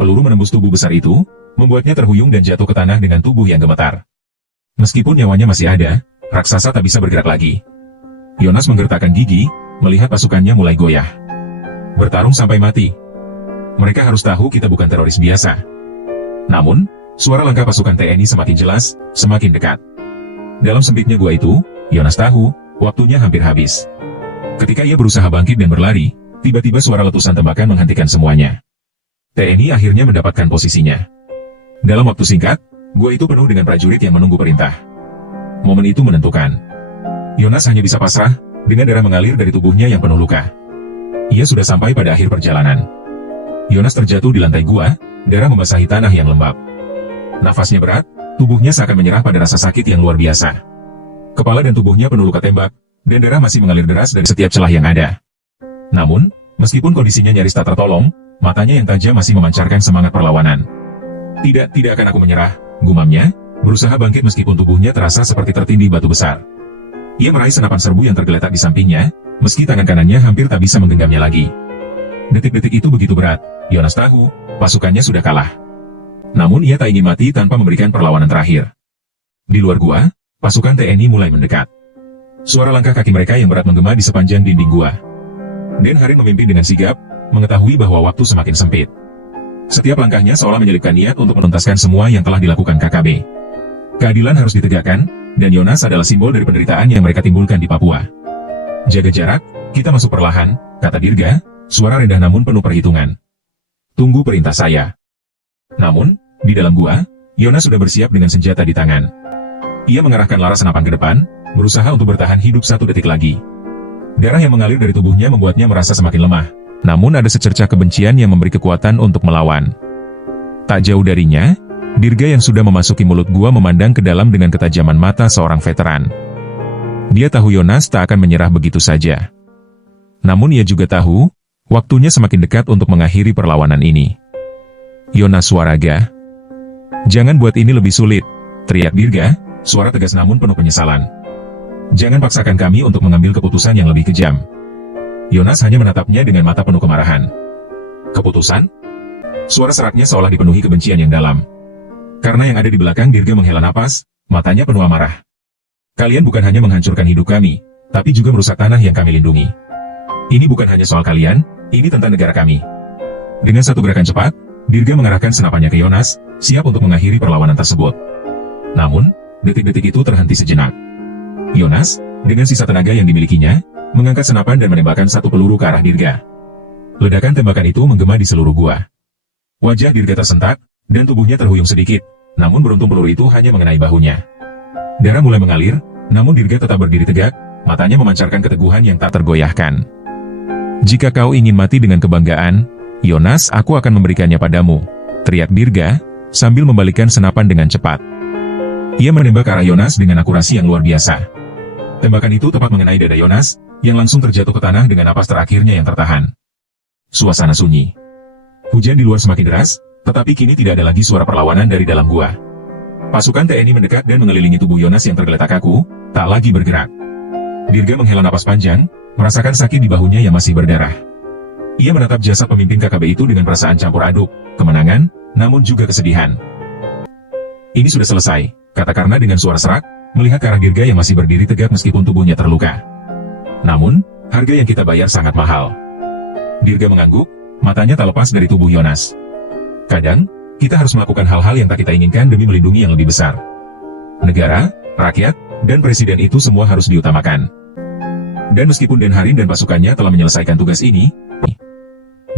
Peluru menembus tubuh besar itu, membuatnya terhuyung dan jatuh ke tanah dengan tubuh yang gemetar. Meskipun nyawanya masih ada, raksasa tak bisa bergerak lagi. Yonas menggertakkan gigi, melihat pasukannya mulai goyah. Bertarung sampai mati. Mereka harus tahu kita bukan teroris biasa. Namun, suara langkah pasukan TNI semakin jelas, semakin dekat. Dalam sempitnya gua itu, Yonas tahu, waktunya hampir habis. Ketika ia berusaha bangkit dan berlari, tiba-tiba suara letusan tembakan menghentikan semuanya. TNI akhirnya mendapatkan posisinya. Dalam waktu singkat, gua itu penuh dengan prajurit yang menunggu perintah. Momen itu menentukan. Yonas hanya bisa pasrah, dengan darah mengalir dari tubuhnya yang penuh luka. Ia sudah sampai pada akhir perjalanan. Yonas terjatuh di lantai gua, darah membasahi tanah yang lembab. Nafasnya berat, tubuhnya seakan menyerah pada rasa sakit yang luar biasa. Kepala dan tubuhnya penuh luka tembak, dan darah masih mengalir deras dari setiap celah yang ada. Namun, meskipun kondisinya nyaris tak tertolong, matanya yang tajam masih memancarkan semangat perlawanan. Tidak akan aku menyerah, gumamnya, berusaha bangkit meskipun tubuhnya terasa seperti tertindih batu besar. Ia meraih senapan serbu yang tergeletak di sampingnya, meski tangan kanannya hampir tak bisa menggenggamnya lagi. Detik-detik itu begitu berat, Yonas tahu, pasukannya sudah kalah. Namun ia tak ingin mati tanpa memberikan perlawanan terakhir. Di luar gua, pasukan TNI mulai mendekat. Suara langkah kaki mereka yang berat menggema di sepanjang dinding gua. Denharin memimpin dengan sigap, mengetahui bahwa waktu semakin sempit. Setiap langkahnya seolah menyelipkan niat untuk menuntaskan semua yang telah dilakukan KKB. Keadilan harus ditegakkan, dan Yonas adalah simbol dari penderitaan yang mereka timbulkan di Papua. Jaga jarak, kita masuk perlahan, kata Dirga, suara rendah namun penuh perhitungan. Tunggu perintah saya. Namun, di dalam gua, Yonas sudah bersiap dengan senjata di tangan. Ia mengarahkan laras senapan ke depan, berusaha untuk bertahan hidup 1 detik lagi. Darah yang mengalir dari tubuhnya membuatnya merasa semakin lemah, namun ada secercah kebencian yang memberi kekuatan untuk melawan. Tak jauh darinya, Dirga yang sudah memasuki mulut gua memandang ke dalam dengan ketajaman mata seorang veteran. Dia tahu Yonas tak akan menyerah begitu saja. Namun ia juga tahu, waktunya semakin dekat untuk mengakhiri perlawanan ini. Yonas Waraga. Jangan buat ini lebih sulit, teriak Dirga, suara tegas namun penuh penyesalan. Jangan paksakan kami untuk mengambil keputusan yang lebih kejam. Yonas hanya menatapnya dengan mata penuh kemarahan. Keputusan? Suara seraknya seolah dipenuhi kebencian yang dalam. Karena yang ada di belakang Dirga menghela napas, matanya penuh amarah. Kalian bukan hanya menghancurkan hidup kami, tapi juga merusak tanah yang kami lindungi. Ini bukan hanya soal kalian, ini tentang negara kami. Dengan satu gerakan cepat, Dirga mengarahkan senapannya ke Yonas, siap untuk mengakhiri perlawanan tersebut. Namun, detik-detik itu terhenti sejenak. Yonas, dengan sisa tenaga yang dimilikinya, mengangkat senapan dan menembakkan satu peluru ke arah Dirga. Ledakan tembakan itu menggema di seluruh gua. Wajah Dirga tersentak, dan tubuhnya terhuyung sedikit, namun beruntung peluru itu hanya mengenai bahunya. Darah mulai mengalir, namun Dirga tetap berdiri tegak, matanya memancarkan keteguhan yang tak tergoyahkan. Jika kau ingin mati dengan kebanggaan, Yonas, aku akan memberikannya padamu, teriak Dirga, sambil membalikkan senapan dengan cepat. Ia menembak ke arah Yonas dengan akurasi yang luar biasa. Tembakan itu tepat mengenai dada Yonas, yang langsung terjatuh ke tanah dengan napas terakhirnya yang tertahan. Suasana sunyi. Hujan di luar semakin deras, tetapi kini tidak ada lagi suara perlawanan dari dalam gua. Pasukan TNI mendekat dan mengelilingi tubuh Yonas yang tergeletak kaku, tak lagi bergerak. Dirga menghela napas panjang, merasakan sakit di bahunya yang masih berdarah. Ia menatap jasad pemimpin KKB itu dengan perasaan campur aduk, kemenangan, namun juga kesedihan. Ini sudah selesai, kata Karna dengan suara serak, melihat ke arah Dirga yang masih berdiri tegak meskipun tubuhnya terluka. Namun, harga yang kita bayar sangat mahal. Dirga mengangguk, matanya tak lepas dari tubuh Yonas. Kadang, kita harus melakukan hal-hal yang tak kita inginkan demi melindungi yang lebih besar. Negara, rakyat, dan presiden itu semua harus diutamakan. Dan meskipun Den Harin dan pasukannya telah menyelesaikan tugas ini,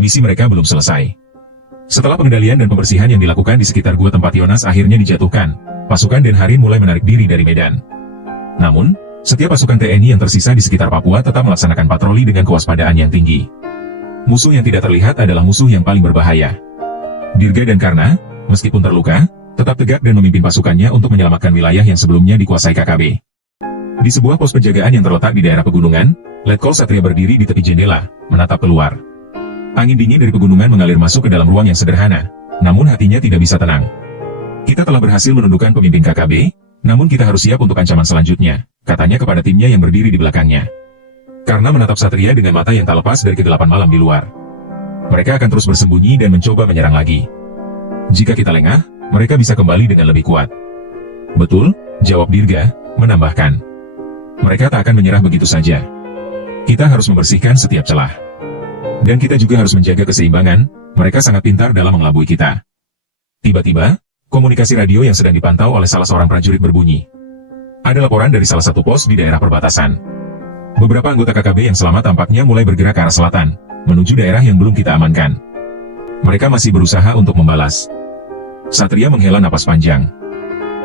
misi mereka belum selesai. Setelah pengendalian dan pembersihan yang dilakukan di sekitar gua tempat Yonas akhirnya dijatuhkan, pasukan Den Harin mulai menarik diri dari medan. Namun, setiap pasukan TNI yang tersisa di sekitar Papua tetap melaksanakan patroli dengan kewaspadaan yang tinggi. Musuh yang tidak terlihat adalah musuh yang paling berbahaya. Dirga dan Karna, meskipun terluka, tetap tegak dan memimpin pasukannya untuk menyelamatkan wilayah yang sebelumnya dikuasai KKB. Di sebuah pos penjagaan yang terletak di daerah pegunungan, Letkol Satria berdiri di tepi jendela, menatap keluar. Angin dingin dari pegunungan mengalir masuk ke dalam ruang yang sederhana, namun hatinya tidak bisa tenang. Kita telah berhasil menundukkan pemimpin KKB, namun kita harus siap untuk ancaman selanjutnya, katanya kepada timnya yang berdiri di belakangnya. Karena menatap Satria dengan mata yang tak lepas dari kegelapan malam di luar. Mereka akan terus bersembunyi dan mencoba menyerang lagi. Jika kita lengah, mereka bisa kembali dengan lebih kuat. Betul, jawab Dirga, menambahkan. Mereka tak akan menyerah begitu saja. Kita harus membersihkan setiap celah. Dan kita juga harus menjaga keseimbangan, mereka sangat pintar dalam mengelabui kita. Tiba-tiba, komunikasi radio yang sedang dipantau oleh salah seorang prajurit berbunyi. Ada laporan dari salah satu pos di daerah perbatasan. Beberapa anggota KKB yang selamat tampaknya mulai bergerak ke arah selatan, menuju daerah yang belum kita amankan. Mereka masih berusaha untuk membalas. Satria menghela napas panjang.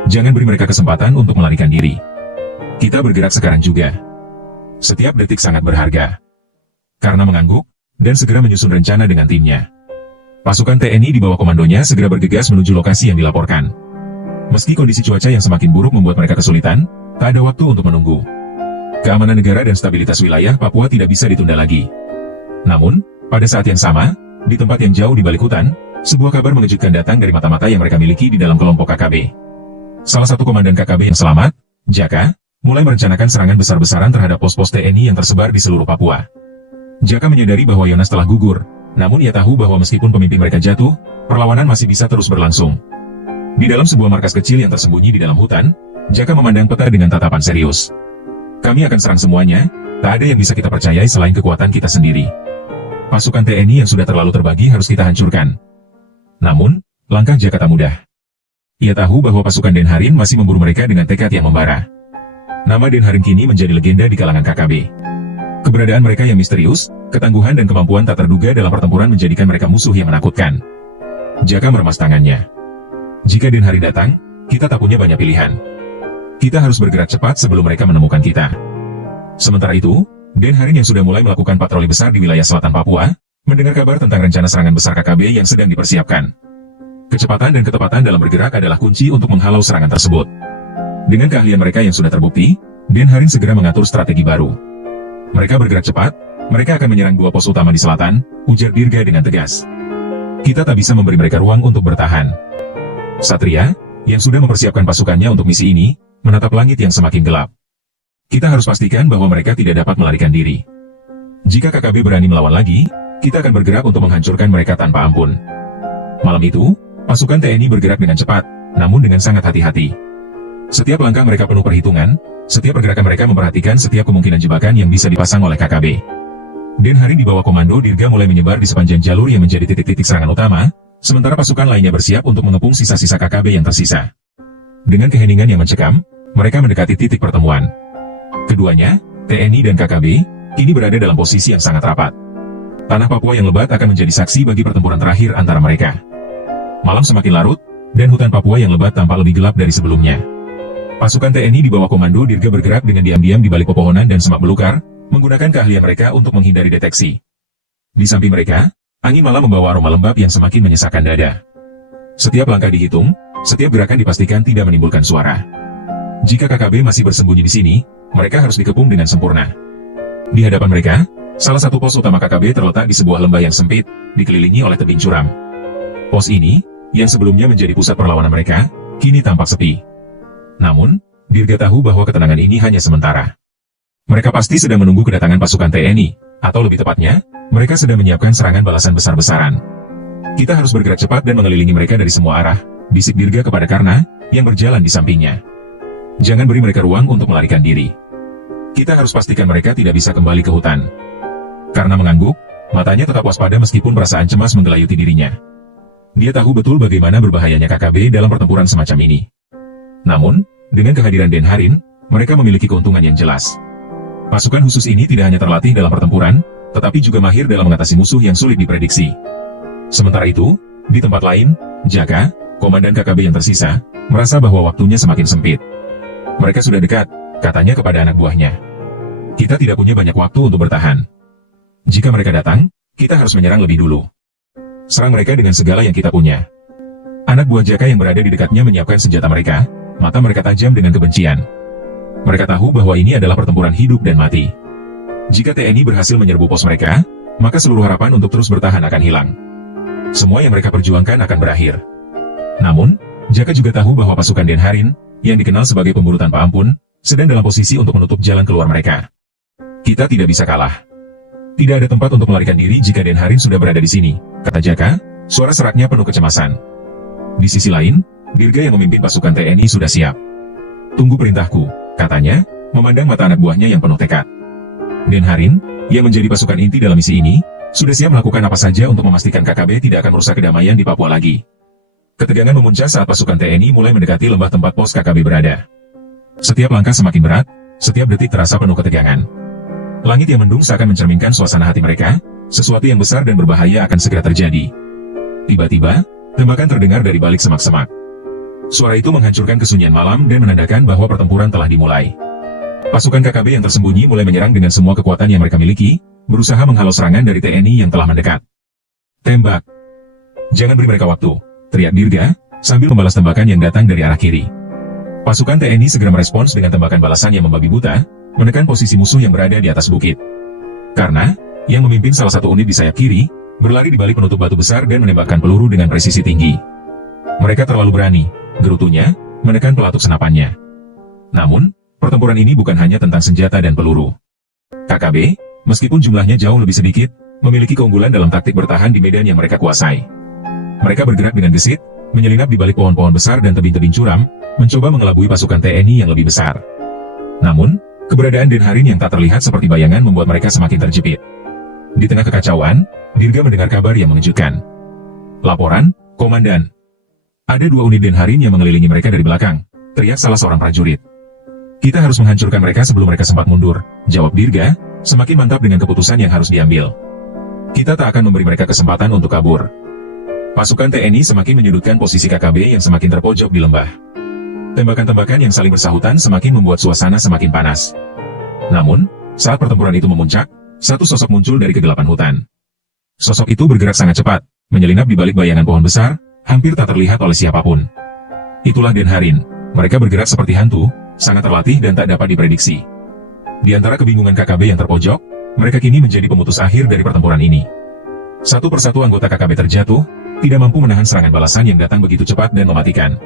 Jangan beri mereka kesempatan untuk melarikan diri. Kita bergerak sekarang juga. Setiap detik sangat berharga. Karena mengangguk, dan segera menyusun rencana dengan timnya. Pasukan TNI di bawah komandonya segera bergegas menuju lokasi yang dilaporkan. Meski kondisi cuaca yang semakin buruk membuat mereka kesulitan, tak ada waktu untuk menunggu. Keamanan negara dan stabilitas wilayah Papua tidak bisa ditunda lagi. Namun, pada saat yang sama, di tempat yang jauh di balik hutan, sebuah kabar mengejutkan datang dari mata-mata yang mereka miliki di dalam kelompok KKB. Salah satu komandan KKB yang selamat, Jaka, mulai merencanakan serangan besar-besaran terhadap pos-pos TNI yang tersebar di seluruh Papua. Jaka menyadari bahwa Yonas telah gugur, namun ia tahu bahwa meskipun pemimpin mereka jatuh, perlawanan masih bisa terus berlangsung. Di dalam sebuah markas kecil yang tersembunyi di dalam hutan, Jaka memandang peta dengan tatapan serius. Kami akan serang semuanya, tak ada yang bisa kita percayai selain kekuatan kita sendiri. Pasukan TNI yang sudah terlalu terbagi harus kita hancurkan. Namun, langkah Jaka tak mudah. Ia tahu bahwa pasukan Den Harin masih memburu mereka dengan tekad yang membara. Nama Den Harin kini menjadi legenda di kalangan KKB. Keberadaan mereka yang misterius, ketangguhan dan kemampuan tak terduga dalam pertempuran menjadikan mereka musuh yang menakutkan. Jaka meremas tangannya. Jika Den Harin datang, kita tak punya banyak pilihan. Kita harus bergerak cepat sebelum mereka menemukan kita. Sementara itu, Den Harin yang sudah mulai melakukan patroli besar di wilayah selatan Papua, mendengar kabar tentang rencana serangan besar KKB yang sedang dipersiapkan. Kecepatan dan ketepatan dalam bergerak adalah kunci untuk menghalau serangan tersebut. Dengan keahlian mereka yang sudah terbukti, Den Harin segera mengatur strategi baru. Mereka bergerak cepat, mereka akan menyerang dua pos utama di selatan, ujar Dirga dengan tegas. Kita tak bisa memberi mereka ruang untuk bertahan. Satria, yang sudah mempersiapkan pasukannya untuk misi ini, menatap langit yang semakin gelap. Kita harus pastikan bahwa mereka tidak dapat melarikan diri. Jika KKB berani melawan lagi, kita akan bergerak untuk menghancurkan mereka tanpa ampun. Malam itu, pasukan TNI bergerak dengan cepat, namun dengan sangat hati-hati. Setiap langkah mereka penuh perhitungan, setiap pergerakan mereka memperhatikan setiap kemungkinan jebakan yang bisa dipasang oleh KKB. Den Harin di bawah komando Dirga mulai menyebar di sepanjang jalur yang menjadi titik-titik serangan utama, sementara pasukan lainnya bersiap untuk mengepung sisa-sisa KKB yang tersisa. Dengan keheningan yang mencekam, mereka mendekati titik pertemuan. Keduanya, TNI dan KKB, kini berada dalam posisi yang sangat rapat. Tanah Papua yang lebat akan menjadi saksi bagi pertempuran terakhir antara mereka. Malam semakin larut, dan hutan Papua yang lebat tampak lebih gelap dari sebelumnya. Pasukan TNI di bawah komando Dirga bergerak dengan diam-diam di balik pepohonan dan semak belukar, menggunakan keahlian mereka untuk menghindari deteksi. Di samping mereka, angin malam membawa aroma lembab yang semakin menyesakkan dada. Setiap langkah dihitung, setiap gerakan dipastikan tidak menimbulkan suara. Jika KKB masih bersembunyi di sini, mereka harus dikepung dengan sempurna. Di hadapan mereka, salah satu pos utama KKB terletak di sebuah lembah yang sempit, dikelilingi oleh tebing curam. Pos ini, yang sebelumnya menjadi pusat perlawanan mereka, kini tampak sepi. Namun, Dirga tahu bahwa ketenangan ini hanya sementara. Mereka pasti sedang menunggu kedatangan pasukan TNI, atau lebih tepatnya, mereka sedang menyiapkan serangan balasan besar-besaran. Kita harus bergerak cepat dan mengelilingi mereka dari semua arah, bisik Dirga kepada Karna, yang berjalan di sampingnya. Jangan beri mereka ruang untuk melarikan diri. Kita harus pastikan mereka tidak bisa kembali ke hutan. Karna mengangguk, matanya tetap waspada meskipun perasaan cemas menggelayuti dirinya. Dia tahu betul bagaimana berbahayanya KKB dalam pertempuran semacam ini. Namun, dengan kehadiran Den Harin, mereka memiliki keuntungan yang jelas. Pasukan khusus ini tidak hanya terlatih dalam pertempuran, tetapi juga mahir dalam mengatasi musuh yang sulit diprediksi. Sementara itu, di tempat lain, Jaka, komandan KKB yang tersisa, merasa bahwa waktunya semakin sempit. Mereka sudah dekat, katanya kepada anak buahnya. Kita tidak punya banyak waktu untuk bertahan. Jika mereka datang, kita harus menyerang lebih dulu. Serang mereka dengan segala yang kita punya. Anak buah Jaka yang berada di dekatnya menyiapkan senjata mereka, mata mereka tajam dengan kebencian. Mereka tahu bahwa ini adalah pertempuran hidup dan mati. Jika TNI berhasil menyerbu pos mereka, maka seluruh harapan untuk terus bertahan akan hilang. Semua yang mereka perjuangkan akan berakhir. Namun, Jaka juga tahu bahwa pasukan Den Harin, yang dikenal sebagai pemburu tanpa ampun, sedang dalam posisi untuk menutup jalan keluar mereka. Kita tidak bisa kalah. Tidak ada tempat untuk melarikan diri jika Den Harin sudah berada di sini, kata Jaka, suara seraknya penuh kecemasan. Di sisi lain, Dirga yang memimpin pasukan TNI sudah siap. Tunggu perintahku, katanya, memandang mata anak buahnya yang penuh tekad. Den Harin, yang menjadi pasukan inti dalam misi ini, sudah siap melakukan apa saja untuk memastikan KKB tidak akan merusak kedamaian di Papua lagi. Ketegangan memuncak saat pasukan TNI mulai mendekati lembah tempat pos KKB berada. Setiap langkah semakin berat, setiap detik terasa penuh ketegangan. Langit yang mendung seakan mencerminkan suasana hati mereka, sesuatu yang besar dan berbahaya akan segera terjadi. Tiba-tiba, tembakan terdengar dari balik semak-semak. Suara itu menghancurkan kesunyian malam dan menandakan bahwa pertempuran telah dimulai. Pasukan KKB yang tersembunyi mulai menyerang dengan semua kekuatan yang mereka miliki, berusaha menghalau serangan dari TNI yang telah mendekat. Tembak! Jangan beri mereka waktu, teriak Dirga, sambil membalas tembakan yang datang dari arah kiri. Pasukan TNI segera merespons dengan tembakan balasan yang membabi buta, menekan posisi musuh yang berada di atas bukit. Karena, yang memimpin salah satu unit di sayap kiri, berlari di balik penutup batu besar dan menembakkan peluru dengan presisi tinggi. Mereka terlalu berani, gerutunya, menekan pelatuk senapannya. Namun, pertempuran ini bukan hanya tentang senjata dan peluru. KKB, meskipun jumlahnya jauh lebih sedikit, memiliki keunggulan dalam taktik bertahan di medan yang mereka kuasai. Mereka bergerak dengan gesit, menyelinap di balik pohon-pohon besar dan tebing-tebing curam, mencoba mengelabui pasukan TNI yang lebih besar. Namun, keberadaan Den Harin yang tak terlihat seperti bayangan membuat mereka semakin terjepit. Di tengah kekacauan, Dirga mendengar kabar yang mengejutkan. Laporan, Komandan. Ada 2 unit Den Harin yang mengelilingi mereka dari belakang, teriak salah seorang prajurit. Kita harus menghancurkan mereka sebelum mereka sempat mundur, jawab Dirga, semakin mantap dengan keputusan yang harus diambil. Kita tak akan memberi mereka kesempatan untuk kabur. Pasukan TNI semakin menyudutkan posisi KKB yang semakin terpojok di lembah. Tembakan-tembakan yang saling bersahutan semakin membuat suasana semakin panas. Namun, saat pertempuran itu memuncak, satu sosok muncul dari kegelapan hutan. Sosok itu bergerak sangat cepat, menyelinap di balik bayangan pohon besar, hampir tak terlihat oleh siapapun. Itulah Den Harin. Mereka bergerak seperti hantu, sangat terlatih dan tak dapat diprediksi. Di antara kebingungan KKB yang terpojok, mereka kini menjadi pemutus akhir dari pertempuran ini. Satu persatu anggota KKB terjatuh, tidak mampu menahan serangan balasan yang datang begitu cepat dan mematikan.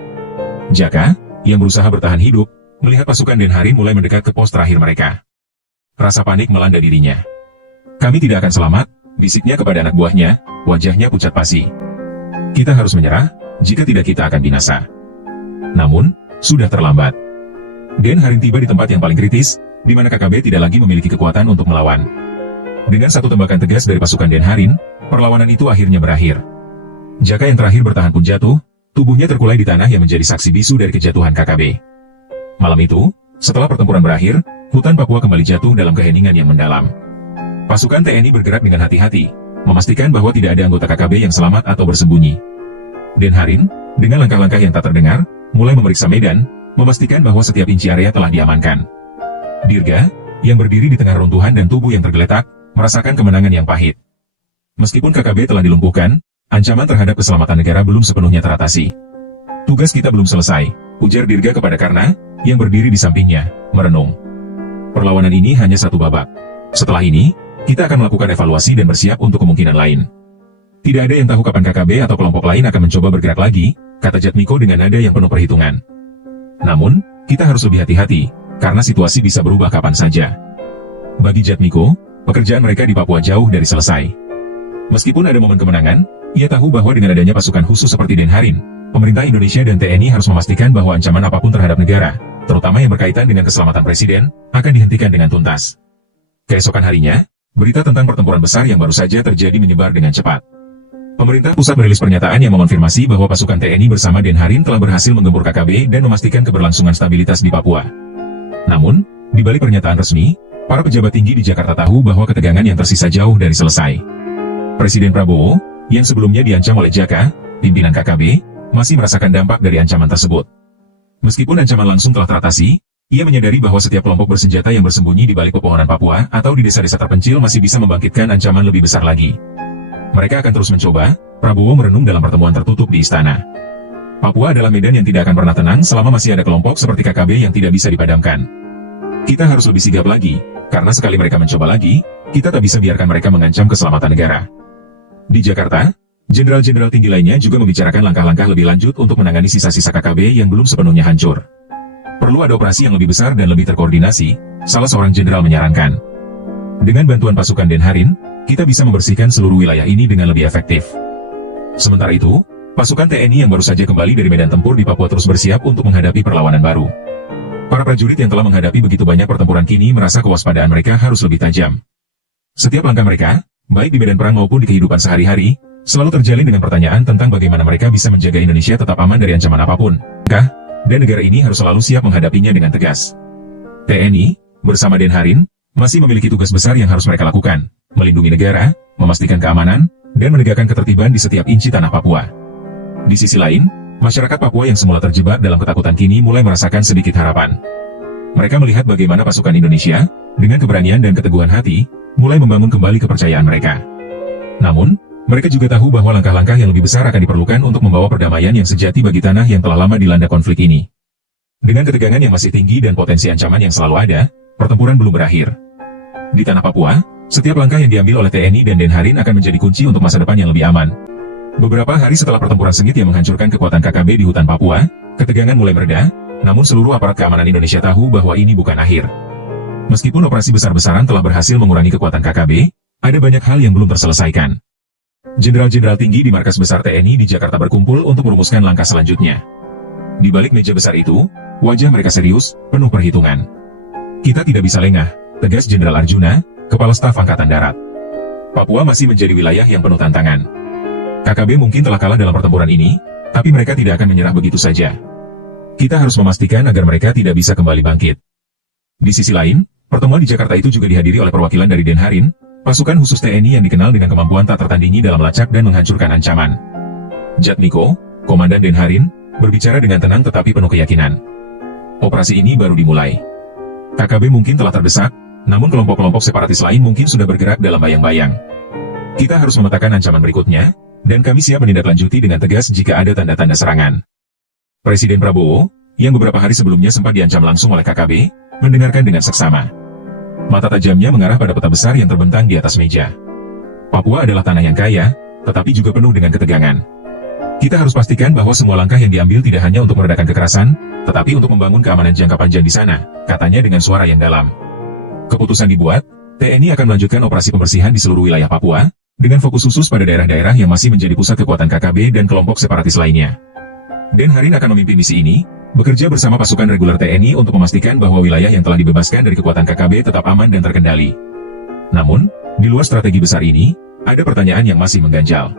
Jaka, yang berusaha bertahan hidup, melihat pasukan Den Harin mulai mendekat ke pos terakhir mereka. Rasa panik melanda dirinya. Kami tidak akan selamat, bisiknya kepada anak buahnya, wajahnya pucat pasi. Kita harus menyerah, jika tidak kita akan binasa. Namun, sudah terlambat. Den Harin tiba di tempat yang paling kritis, di mana KKB tidak lagi memiliki kekuatan untuk melawan. Dengan satu tembakan tegas dari pasukan Den Harin, perlawanan itu akhirnya berakhir. Jaka yang terakhir bertahan pun jatuh, tubuhnya terkulai di tanah yang menjadi saksi bisu dari kejatuhan KKB. Malam itu, setelah pertempuran berakhir, hutan Papua kembali jatuh dalam keheningan yang mendalam. Pasukan TNI bergerak dengan hati-hati, memastikan bahwa tidak ada anggota KKB yang selamat atau bersembunyi. Den Harin, dengan langkah-langkah yang tak terdengar, mulai memeriksa medan, memastikan bahwa setiap inci area telah diamankan. Dirga, yang berdiri di tengah runtuhan dan tubuh yang tergeletak, merasakan kemenangan yang pahit. Meskipun KKB telah dilumpuhkan, ancaman terhadap keselamatan negara belum sepenuhnya teratasi. Tugas kita belum selesai, ujar Dirga kepada Karna, yang berdiri di sampingnya, merenung. Perlawanan ini hanya satu babak. Setelah ini, kita akan melakukan evaluasi dan bersiap untuk kemungkinan lain. Tidak ada yang tahu kapan KKB atau kelompok lain akan mencoba bergerak lagi, kata Jatmiko dengan nada yang penuh perhitungan. Namun, kita harus lebih hati-hati, karena situasi bisa berubah kapan saja. Bagi Jatmiko, pekerjaan mereka di Papua jauh dari selesai. Meskipun ada momen kemenangan, ia tahu bahwa dengan adanya pasukan khusus seperti Denharin, pemerintah Indonesia dan TNI harus memastikan bahwa ancaman apapun terhadap negara, terutama yang berkaitan dengan keselamatan presiden, akan dihentikan dengan tuntas. Keesokan harinya, berita tentang pertempuran besar yang baru saja terjadi menyebar dengan cepat. Pemerintah pusat merilis pernyataan yang mengonfirmasi bahwa pasukan TNI bersama Denharin telah berhasil menggempur KKB dan memastikan keberlangsungan stabilitas di Papua. Namun, di balik pernyataan resmi, para pejabat tinggi di Jakarta tahu bahwa ketegangan yang tersisa jauh dari selesai. Presiden Prabowo, yang sebelumnya diancam oleh Jaka, pimpinan KKB, masih merasakan dampak dari ancaman tersebut. Meskipun ancaman langsung telah teratasi, ia menyadari bahwa setiap kelompok bersenjata yang bersembunyi di balik pepohonan Papua atau di desa-desa terpencil masih bisa membangkitkan ancaman lebih besar lagi. Mereka akan terus mencoba, Prabowo merenung dalam pertemuan tertutup di istana. Papua adalah medan yang tidak akan pernah tenang selama masih ada kelompok seperti KKB yang tidak bisa dipadamkan. Kita harus lebih sigap lagi, karena sekali mereka mencoba lagi, kita tak bisa biarkan mereka mengancam keselamatan negara. Di Jakarta, jenderal-jenderal tinggi lainnya juga membicarakan langkah-langkah lebih lanjut untuk menangani sisa-sisa KKB yang belum sepenuhnya hancur. Perlu ada operasi yang lebih besar dan lebih terkoordinasi, salah seorang jenderal menyarankan. Dengan bantuan pasukan Denharin, kita bisa membersihkan seluruh wilayah ini dengan lebih efektif. Sementara itu, pasukan TNI yang baru saja kembali dari medan tempur di Papua terus bersiap untuk menghadapi perlawanan baru. Para prajurit yang telah menghadapi begitu banyak pertempuran kini merasa kewaspadaan mereka harus lebih tajam. Setiap langkah mereka, baik di medan perang maupun di kehidupan sehari-hari, selalu terjalin dengan pertanyaan tentang bagaimana mereka bisa menjaga Indonesia tetap aman dari ancaman apapun. Dan negara ini harus selalu siap menghadapinya dengan tegas. TNI, bersama Denharin, masih memiliki tugas besar yang harus mereka lakukan, melindungi negara, memastikan keamanan, dan menegakkan ketertiban di setiap inci tanah Papua. Di sisi lain, masyarakat Papua yang semula terjebak dalam ketakutan kini mulai merasakan sedikit harapan. Mereka melihat bagaimana pasukan Indonesia, dengan keberanian dan keteguhan hati, mulai membangun kembali kepercayaan mereka. Namun, mereka juga tahu bahwa langkah-langkah yang lebih besar akan diperlukan untuk membawa perdamaian yang sejati bagi tanah yang telah lama dilanda konflik ini. Dengan ketegangan yang masih tinggi dan potensi ancaman yang selalu ada, pertempuran belum berakhir. Di tanah Papua, setiap langkah yang diambil oleh TNI dan Denharin akan menjadi kunci untuk masa depan yang lebih aman. Beberapa hari setelah pertempuran sengit yang menghancurkan kekuatan KKB di hutan Papua, ketegangan mulai mereda, namun seluruh aparat keamanan Indonesia tahu bahwa ini bukan akhir. Meskipun operasi besar-besaran telah berhasil mengurangi kekuatan KKB, ada banyak hal yang belum terselesaikan. Jenderal-jenderal tinggi di markas besar TNI di Jakarta berkumpul untuk merumuskan langkah selanjutnya. Di balik meja besar itu, wajah mereka serius, penuh perhitungan. Kita tidak bisa lengah, tegas Jenderal Arjuna, Kepala Staf Angkatan Darat. Papua masih menjadi wilayah yang penuh tantangan. KKB mungkin telah kalah dalam pertempuran ini, tapi mereka tidak akan menyerah begitu saja. Kita harus memastikan agar mereka tidak bisa kembali bangkit. Di sisi lain, pertemuan di Jakarta itu juga dihadiri oleh perwakilan dari Denharin, pasukan khusus TNI yang dikenal dengan kemampuan tak tertandingi dalam melacak dan menghancurkan ancaman. Jatmiko, Komandan Denharin, berbicara dengan tenang tetapi penuh keyakinan. Operasi ini baru dimulai. KKB mungkin telah terdesak, namun kelompok-kelompok separatis lain mungkin sudah bergerak dalam bayang-bayang. Kita harus memetakan ancaman berikutnya, dan kami siap menindaklanjuti dengan tegas jika ada tanda-tanda serangan. Presiden Prabowo, yang beberapa hari sebelumnya sempat diancam langsung oleh KKB, mendengarkan dengan seksama. Mata tajamnya mengarah pada peta besar yang terbentang di atas meja. Papua adalah tanah yang kaya, tetapi juga penuh dengan ketegangan. Kita harus pastikan bahwa semua langkah yang diambil tidak hanya untuk meredakan kekerasan, tetapi untuk membangun keamanan jangka panjang di sana, katanya dengan suara yang dalam. Keputusan dibuat, TNI akan melanjutkan operasi pembersihan di seluruh wilayah Papua, dengan fokus khusus pada daerah-daerah yang masih menjadi pusat kekuatan KKB dan kelompok separatis lainnya. Denharin akan memimpin misi ini, bekerja bersama pasukan reguler TNI untuk memastikan bahwa wilayah yang telah dibebaskan dari kekuatan KKB tetap aman dan terkendali. Namun, di luar strategi besar ini, ada pertanyaan yang masih mengganjal.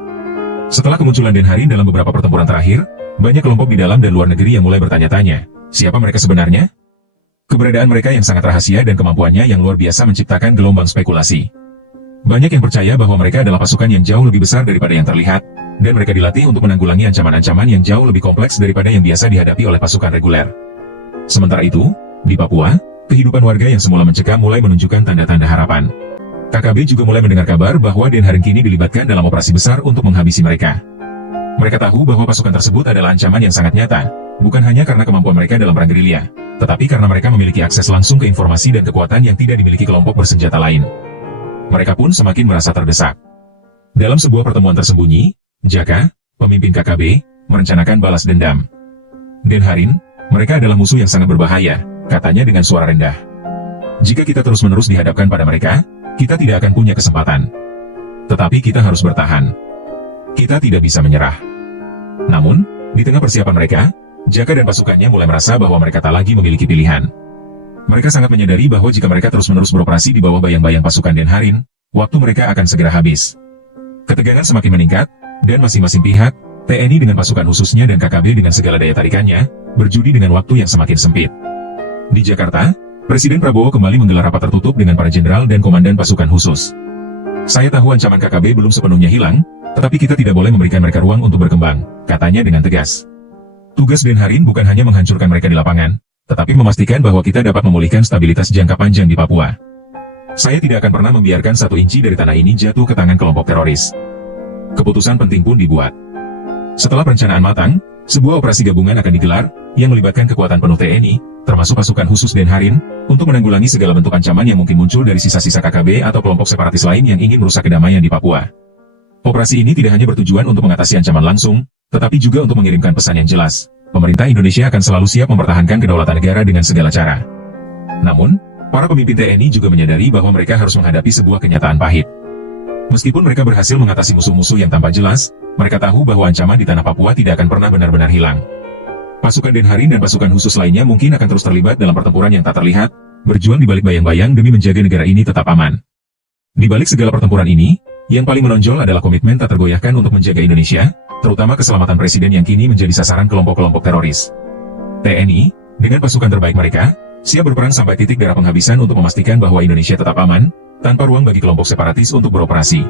Setelah kemunculan Denharin dalam beberapa pertempuran terakhir, banyak kelompok di dalam dan luar negeri yang mulai bertanya-tanya, siapa mereka sebenarnya? Keberadaan mereka yang sangat rahasia dan kemampuannya yang luar biasa menciptakan gelombang spekulasi. Banyak yang percaya bahwa mereka adalah pasukan yang jauh lebih besar daripada yang terlihat, dan mereka dilatih untuk menanggulangi ancaman-ancaman yang jauh lebih kompleks daripada yang biasa dihadapi oleh pasukan reguler. Sementara itu, di Papua, kehidupan warga yang semula mencekam mulai menunjukkan tanda-tanda harapan. KKB juga mulai mendengar kabar bahwa Den Harin kini dilibatkan dalam operasi besar untuk menghabisi mereka. Mereka tahu bahwa pasukan tersebut adalah ancaman yang sangat nyata, bukan hanya karena kemampuan mereka dalam perang gerilya, tetapi karena mereka memiliki akses langsung ke informasi dan kekuatan yang tidak dimiliki kelompok bersenjata lain. Mereka pun semakin merasa terdesak. Dalam sebuah pertemuan tersembunyi, Jaka, pemimpin KKB, merencanakan balas dendam. Den Harin, mereka adalah musuh yang sangat berbahaya, katanya dengan suara rendah. Jika kita terus-menerus dihadapkan pada mereka, kita tidak akan punya kesempatan. Tetapi kita harus bertahan. Kita tidak bisa menyerah. Namun, di tengah persiapan mereka, Jaka dan pasukannya mulai merasa bahwa mereka tak lagi memiliki pilihan. Mereka sangat menyadari bahwa jika mereka terus-menerus beroperasi di bawah bayang-bayang pasukan Den Harin, waktu mereka akan segera habis. Ketegangan semakin meningkat, dan masing-masing pihak, TNI dengan pasukan khususnya dan KKB dengan segala daya tarikannya, berjudi dengan waktu yang semakin sempit. Di Jakarta, Presiden Prabowo kembali menggelar rapat tertutup dengan para jenderal dan komandan pasukan khusus. Saya tahu ancaman KKB belum sepenuhnya hilang, tetapi kita tidak boleh memberikan mereka ruang untuk berkembang, katanya dengan tegas. Tugas Den Harin bukan hanya menghancurkan mereka di lapangan, tetapi memastikan bahwa kita dapat memulihkan stabilitas jangka panjang di Papua. Saya tidak akan pernah membiarkan satu inci dari tanah ini jatuh ke tangan kelompok teroris. Keputusan penting pun dibuat. Setelah perencanaan matang, sebuah operasi gabungan akan digelar, yang melibatkan kekuatan penuh TNI, termasuk pasukan khusus Den Harin, untuk menanggulangi segala bentuk ancaman yang mungkin muncul dari sisa-sisa KKB atau kelompok separatis lain yang ingin merusak kedamaian di Papua. Operasi ini tidak hanya bertujuan untuk mengatasi ancaman langsung, tetapi juga untuk mengirimkan pesan yang jelas. Pemerintah Indonesia akan selalu siap mempertahankan kedaulatan negara dengan segala cara. Namun, para pemimpin TNI juga menyadari bahwa mereka harus menghadapi sebuah kenyataan pahit. Meskipun mereka berhasil mengatasi musuh-musuh yang tampak jelas, mereka tahu bahwa ancaman di tanah Papua tidak akan pernah benar-benar hilang. Pasukan Den Harin dan pasukan khusus lainnya mungkin akan terus terlibat dalam pertempuran yang tak terlihat, berjuang di balik bayang-bayang demi menjaga negara ini tetap aman. Di balik segala pertempuran ini, yang paling menonjol adalah komitmen tak tergoyahkan untuk menjaga Indonesia, terutama keselamatan Presiden yang kini menjadi sasaran kelompok-kelompok teroris. TNI, dengan pasukan terbaik mereka, siap berperang sampai titik darah penghabisan untuk memastikan bahwa Indonesia tetap aman, tanpa ruang bagi kelompok separatis untuk beroperasi.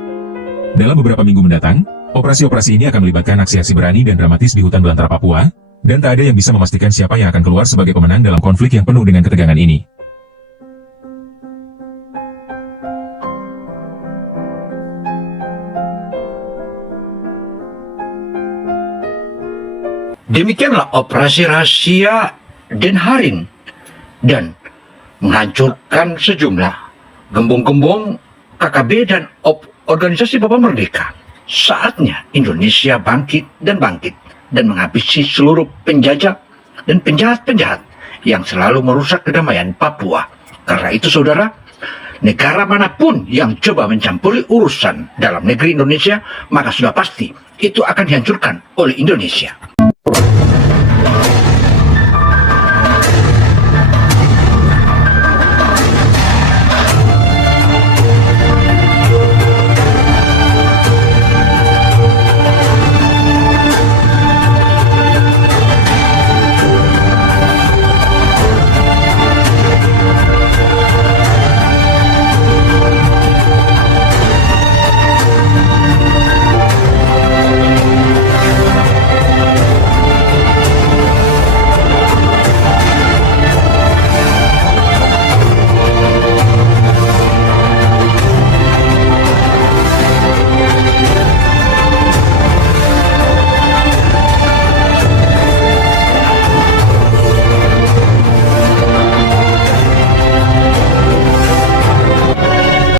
Dalam beberapa minggu mendatang, operasi-operasi ini akan melibatkan aksi-aksi berani dan dramatis di hutan belantara Papua, dan tak ada yang bisa memastikan siapa yang akan keluar sebagai pemenang dalam konflik yang penuh dengan ketegangan ini. Demikianlah operasi rahasia Den Harin dan menghancurkan sejumlah gembong-gembong KKB dan organisasi Papua Merdeka. Saatnya Indonesia bangkit dan menghabisi seluruh penjajah dan penjahat-penjahat yang selalu merusak kedamaian Papua. Karena itu saudara, negara manapun yang coba mencampuri urusan dalam negeri Indonesia, maka sudah pasti itu akan dihancurkan oleh Indonesia.